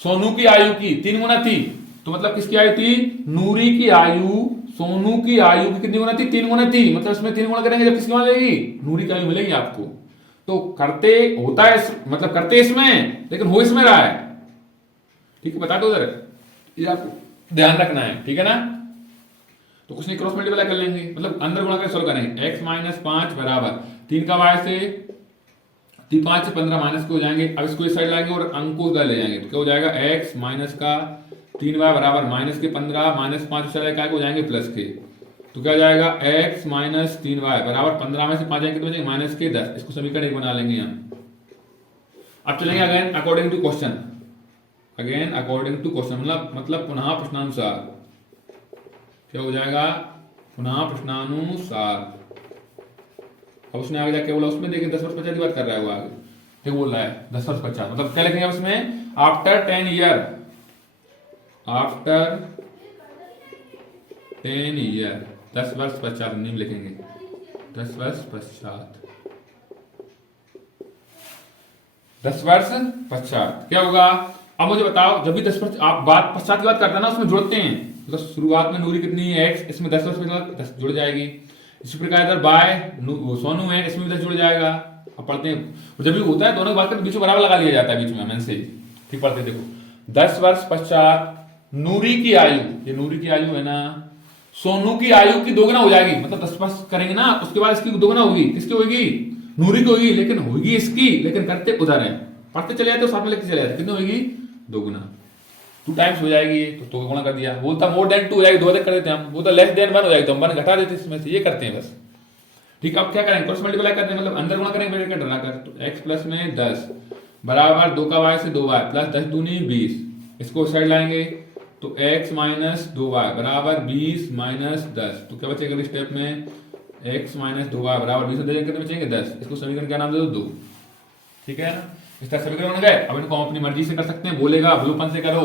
सोनू की आयु की 3 गुना थी। तो मतलब किसकी आयु थी, नूरी की आयु सोनू की आयु की कितनी गुना थी, 3 गुना थी। मतलब इसमें 3 गुना करेंगे जब किसकी मिलेगी, नूरी की आयु मिलेगी आपको। तो करते होता है मतलब करते इसमें, लेकिन हो इसमें रहा है। ठीक है, बता दो उधर, ये आपको ध्यान रखना है, ठीक है ना। तो कुछ नहीं, क्रॉस मल्टीप्लाई कर लेंगे, मतलब अंदर गुणा करके सोल्व करेंगे। x माइनस 5 बराबर 3 का y से 5 से 15 माइनस के हो जाएंगे। अब इसको इस साइड लाएंगे और अंक को उधर ले जाएंगे, तो क्या हो जाएगा, x माइनस का 3y बराबर माइनस के 15 माइनस 5 उस साइड हो जाएंगे प्लस के। तो क्या हो जाएगा, x माइनस 3y बराबर 15 में से 5 जाएंगे तो बचेंगे माइनस के 10। इसको समीकरण 1 बना लेंगे हम। अब चलेंगे again according to question, again according to question मतलब पुनः प्रश्नानुसार। क्या हो जाएगा, पुनः प्रश्नानुसार। अब उसने आगे जाके बोला, उसमें देखिए 10 वर्ष 50 की बात कर रहा है वो आगे, क्या बोल रहा है, 10 वर्ष 50 मतलब क्या लिखेंगे उसमें, आफ्टर 10 ईयर, आफ्टर 10 ईयर 10 वर्ष पश्चात नहीं लिखेंगे, 10 वर्ष पश्चात, 10 वर्ष पश्चात क्या होगा। अब मुझे बताओ, जब भी 10 वर्ष आप बात पश्चात की बात करते हैं ना, उसमें जोड़ते हैं। मतलब शुरुआत में नूरी कितनी है, x, इसमें 10 वर्ष पश्चात 10 जुड़ जाएगी। इसी प्रकार इधर बाय सोनू है, इसमें भी 10 जुड़ जाएगा। अब पढ़ते हैं, और जब भी होता है दोनों की बात करते बीच में बराबर लगा लिया जाता है, बीच में मैंने से ठीक पढ़ते हैं। देखो 10 वर्ष पश्चात नूरी की आयु, ये नूरी की आयु है ना, सोनू की आयु की दोगुना हो जाएगी। मतलब 10 वर्ष करेंगे ना, उसके बाद इसकी दोगुना होगी, किसकी होगी, नूरी की होगी, लेकिन होगी इसकी, लेकिन करते उधर है, पढ़ते चले जाते साथ में लिखते चले जाते, कितनी होगी, दोगुना। 2 टाइम्स हो जाएगी तो 2 का गुणा कर दिया। बोलता मोर देन 2 हो जाएगी, 2 अधिक कर देते हैं हम, वो तो लेस देन 1 हो जाएगी तो हम 1 घटा देते हैं इसमें से, ये करते हैं बस। ठीक है, अब क्या करेंगे, क्रॉस मल्टीप्लाई करते हैं, मतलब अंदर गुणा करेंगे ब्रैकेट बनाकर। तो x प्लस में 10 बराबर 2 का y से 2y प्लस 10 दूनी 20। इसको साइड लाएंगे तो x माइनस 2y बराबर 20 माइनस 10। तो क्या बचेगा इस स्टेप में, x माइनस 2y बराबर 20 कितने बचेंगे 10। इसको समीकरण क्या नाम दे दो, 2। ठीक है ना, इस तरह समीकरण बन गए। अब इनको हम अपनी मर्जी से कर सकते हैं, बोलेगा ब्लूपन से करो,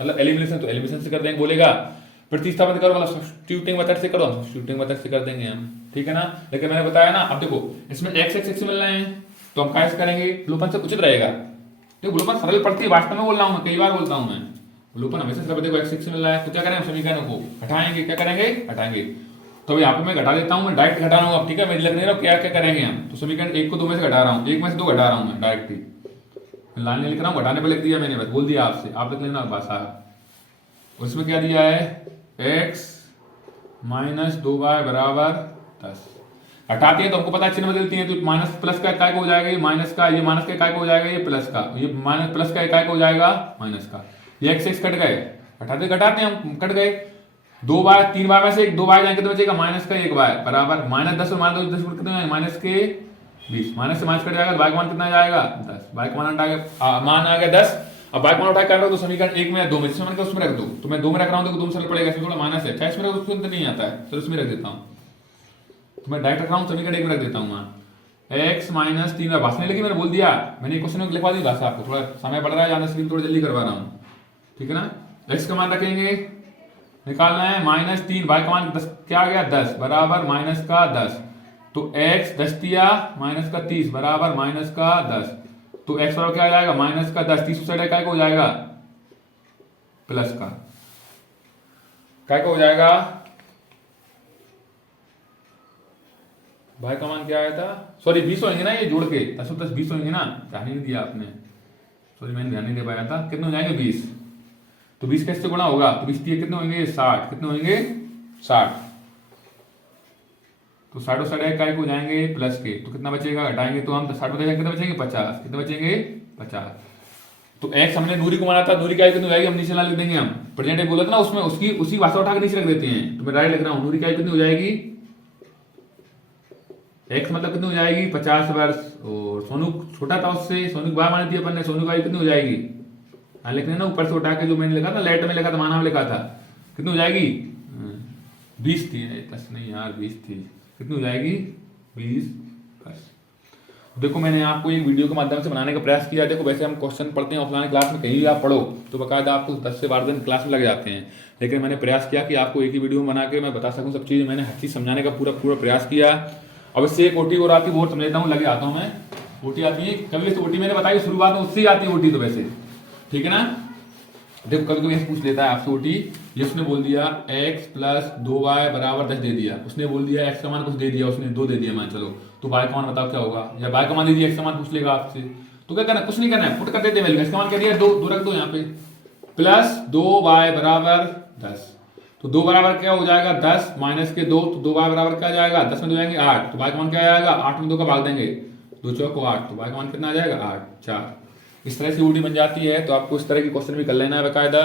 मतलब एलिमिनेशन तो एलिमिनेशन से कर देंगे, बोलेगा प्रतिस्थापित करो मतलब सब्स्टिट्यूटिंग मेथड से करो, हम सब्स्टिट्यूटिंग मेथड से कर देंगे हम, ठीक है ना। लेकिन मैंने बताया ना, अब देखो इसमें x x x मिल रहे हैं तो हम कैसे करेंगे, ब्लूपन से उचित रहेगा। देखो ब्लूपन सरल पड़ती है, वास्तव में बोल रहा हूँ मैं, कई बार बोलता हूँ मैं, ब्लूपन हमेशा सरल। देखो x x मिल रहा है तो क्या करेंगे, समीकरण को हटाएंगे, क्या करेंगे, हटाएंगे। तो यहाँ पे मैं घटा देता हूँ, मैं डायरेक्ट घटा रहा हूँ अब, ठीक है, मैं लिख नहीं रहा हूँ क्या क्या करेंगे हम। तो समीकरण 1 को 2 में से घटा रहा हूँ, 1 में से 2 घटा रहा हूँ मैं डायरेक्ट ही, लाइन नहीं लिख रहा हूँ, घटाने पर लिख दिया मैंने, बस बोल दिया आपसे, आप लिख लेना बस। उसमें क्या दिया है, x माइनस 2y बराबर 10। हटाते हैं तो हमको पता है चिन्ह बदलती है, तो माइनस प्लस का इकाई को हो जाएगा, ये माइनस का, ये माइनस का इकाई को हो जाएगा, ये प्लस का, ये माइनस प्लस का इकाई को हो जाएगा माइनस का। ये x x कट गए, हटाते घटाते हम कट गए, 2y 3y में से 2y जाएंगे तो बचेगा माइनस का 1y बराबर माइनस 10 और माइनस 10 कितने माइनस के 20, माइनस से माइनस कट जाएगा, y का मान कितना जाएगा 10, y का मान आ गया 10। अब y का मान उठा कर रहा हूं तो समीकरण 1 में 2 में, जिसमें मैंने उसमें रख दो, तो मैं 2 में रख रहा हूं तो 2 में सरल पड़ेगा, इसमें थोड़ा माइनस है, चाहे इसमें रखो उसको नहीं आता है, तो इसमें रख देता हूं, तो मैं डायरेक्ट रख रहा हूं, समीकरण 1 में रख देता हूं मैं। x माइनस 3 में भाषा नहीं लिखी, मैंने बोल दिया, मैंने क्वेश्चन में लिखवा दी भाषा, आपको थोड़ा समय पड़ रहा है, ज्यादा स्क्रीन थोड़ा जल्दी करवा रहा हूँ, ठीक है ना। x का मान रखेंगे, निकालना है माइनस 3, y का मान 10 क्या आ गया 10 बराबर माइनस का 10, तो x 10 दिया माइनस का 30 बराबर माइनस का 10, तो x बराबर क्या आ जाएगा माइनस का 10, 30 साइड काय को हो जाएगा प्लस का, काय को हो जाएगा, भाई का मान क्या आया था, सॉरी 20 होंगे ना, ये जोड़ के 10 + 20 होंगे ना, ध्यान नहीं दिया आपने, सॉरी मैंने ध्यान नहीं दे पाया था। कितने हो जाएंगे 20, तो 20 कैसे गुणा होगा, तो 20 कितने होंगे 60, कितने होंगे 60, तो 60 साइड काय को हो जाएंगे प्लस के, तो कितना बचेगा, हटाएंगे तो हम 60 बचेगा, कितने बचेंगे 50, कितने बचेंगे 50। तो x हमने नूरी को माना था, नूरी का कितनी हो जाएगी, हम नीचे ना लिख देंगे, हम प्रेजेंट बोला था ना उसमें, उसकी उसी भाषा उठा के नीचे रख देते हैं, तो मैं डायरेक्ट लिख रहा हूँ, नूरी का कितनी हो जाएगी, x मतलब कितनी हो जाएगी 50 वर्ष, और सोनू छोटा था उससे, सोनू की बात मानी थी अपन ने, सोनू का कितनी हो जाएगी, लिखने ना ऊपर से उठा के, जो मैंने लिखा था लेटर में लिखा था, माना में लिखा था, कितनी हो जाएगी 20 थी, 10 नहीं यार 20 थी, कितनी हो जाएगी 20 वर्ष, देखो मैंने आपको एक वीडियो के माध्यम से बनाने का प्रयास किया। देखो वैसे हम क्वेश्चन पढ़ते हैं ऑफलाइन क्लास में, कहीं भी आप पढ़ो तो बाकायदा आपको 10 से 12 दिन क्लास में लग जाते हैं, लेकिन मैंने प्रयास किया कि आपको एक ही वीडियो में बना के मैं बता सकूं सब चीज़। मैंने हर चीज़ समझाने का पूरा प्रयास किया। अब इससे एक ओटी और आती है, वो समझ लेता हूँ, लगे आता हूँ मैं। ओटी आती है कभी, तो ओटी मैंने बताई शुरुआत में, उससे ही आती है ओटी तो वैसे, ठीक है ना। देखो कभी कभी पूछ लेता है आपसे ओटी, ये उसने बोल दिया x + 2y = 10 दे दिया, उसने बोल दिया x का मान कुछ दे दिया, उसने 2 दे दिया मान, चलो तो y का मान बताओ क्या होगा, या y का मान दे दिया x का मान पूछ लेगा आपसे, तो क्या करना, कुछ नहीं करना है, पुट कर देते वैल्यू, x का मान क्या दिया 2 रख दो यहाँ पे, +2y = 10, तो 2 बराबर क्या हो जाएगा 10 माइनस के 2, तो 2y बराबर क्या आ जाएगा 10 में 2 जाएंगे 8, तो y का मान क्या आएगा 8 में 2 का भाग देंगे, 2 चौको 8, तो y का मान कितना आ जाएगा 8 4। इस तरह से ओडी बन जाती है। तो आपको इस तरह की क्वेश्चन भी कर लेना है बाकायदा,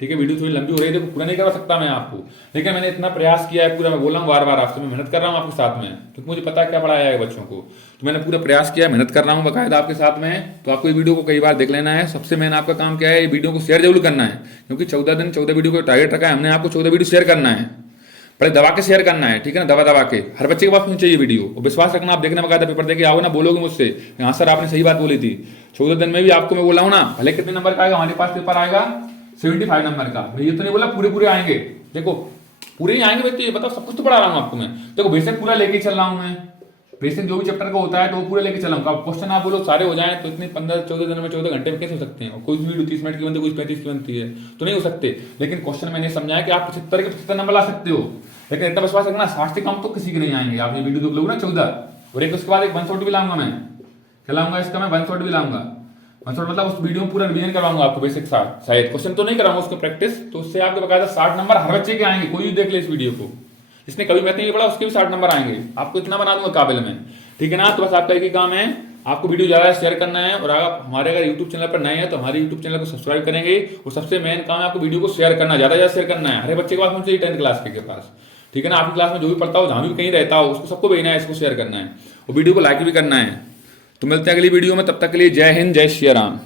ठीक है। वीडियो थोड़ी लंबी हो रही है, देखो पूरा नहीं करवा सकता मैं आपको, लेकिन मैंने इतना प्रयास किया है पूरा, मैं बोल रहा हूँ बार बार आपसे, मैं मेहनत कर रहा हूँ आपके साथ में, क्योंकि मुझे पता है क्या पढ़ाया है बच्चों को, तो मैंने पूरा प्रयास किया, मेहनत कर रहा हूँ बाकायदा आपके साथ में। तो आपको ये वीडियो को कई बार देख लेना है। सबसे मेन आपका काम क्या है, ये वीडियो को शेयर जरूर करना है, क्योंकि 14 दिन 14 वीडियो को टारगेट रखा है हमने, आपको 14 वीडियो शेयर करना है, पहले दबा के शेयर करना है, ठीक है ना, दबा के हर बच्चे के पास होनी चाहिए वीडियो। और विश्वास रखना, आप देखने बकायदा पेपर देके आओगे ना, बोलोगे मुझसे हाँ सर आपने सही बात बोली थी, 14 दिन में भी आपको मैं बोला हूँ ना, भले कितने नंबर का आएगा, हमारे पास पेपर आएगा 75 नंबर का, मैं ये तो नहीं बोला पूरे आएंगे, देखो पूरे ही आएंगे बच्चे, ये बताओ सब कुछ तो पढ़ा रहा हूँ आपको मैं, देखो बेसिक पूरा लेके चल रहा हूँ मैं, बेसिक जो भी चैप्टर का होता है तो वो पूरा लेके चला हूँ। अब क्वेश्चन आप बोलो सारे हो जाए तो इतने 15-14 दिन में 14 घंटे में कैसे हो सकते हैं, और कोई वीडियो 30 मिनट की बनती है, कोई 35 की बनती है, तो नहीं हो सकते। लेकिन क्वेश्चन मैंने समझाया कि आप 75 के 75 नंबर ला सकते हो, लेकिन इतना विश्वास रखना 60 से कम तो किसी के नहीं आएंगे। आप ये वीडियो देख लोगे ना 14, और एक उसके बाद एक 1 शॉट भी लाऊंगा मैं, क्या लाऊंगा इसका मैं 1 शॉट भी लाऊंगा, 1 शॉट मतलब उस वीडियो में पूरा रिवीजन करवाऊंगा आपको बेसिक 60, शायद क्वेश्चन तो नहीं कराऊंगा उसको प्रैक्टिस, तो उससे आपके बकायदा 60 नंबर हर बच्चे के आएंगे, कोई भी देख ले इस वीडियो को, इसने कभी मैथ नहीं पढ़ा उसके भी 60 नंबर आएंगे, आपको इतना बना दूंगा काबिल में, ठीक है ना। तो बस आपका एक ही काम है, आपको वीडियो ज़्यादा शेयर करना है, और अगर हमारे यूट्यूब चैनल पर नए हैं तो हमारे यूट्यूब चैनल को सब्सक्राइब करेंगे, और सबसे मेन काम है आपको वीडियो को शेयर करना, ज़्यादा शेयर करना है, हर बच्चे के पास होना चाहिए 10th क्लास के पास, ठीक है ना। आपकी क्लास में जो भी पढ़ता हो, जहाँ भी कहीं रहता हो, उसको सबको भेजना है, इसको शेयर करना है, और वीडियो को लाइक भी करना है। तो मिलते हैं अगली वीडियो में, तब तक के लिए जय हिंद, जय श्री राम।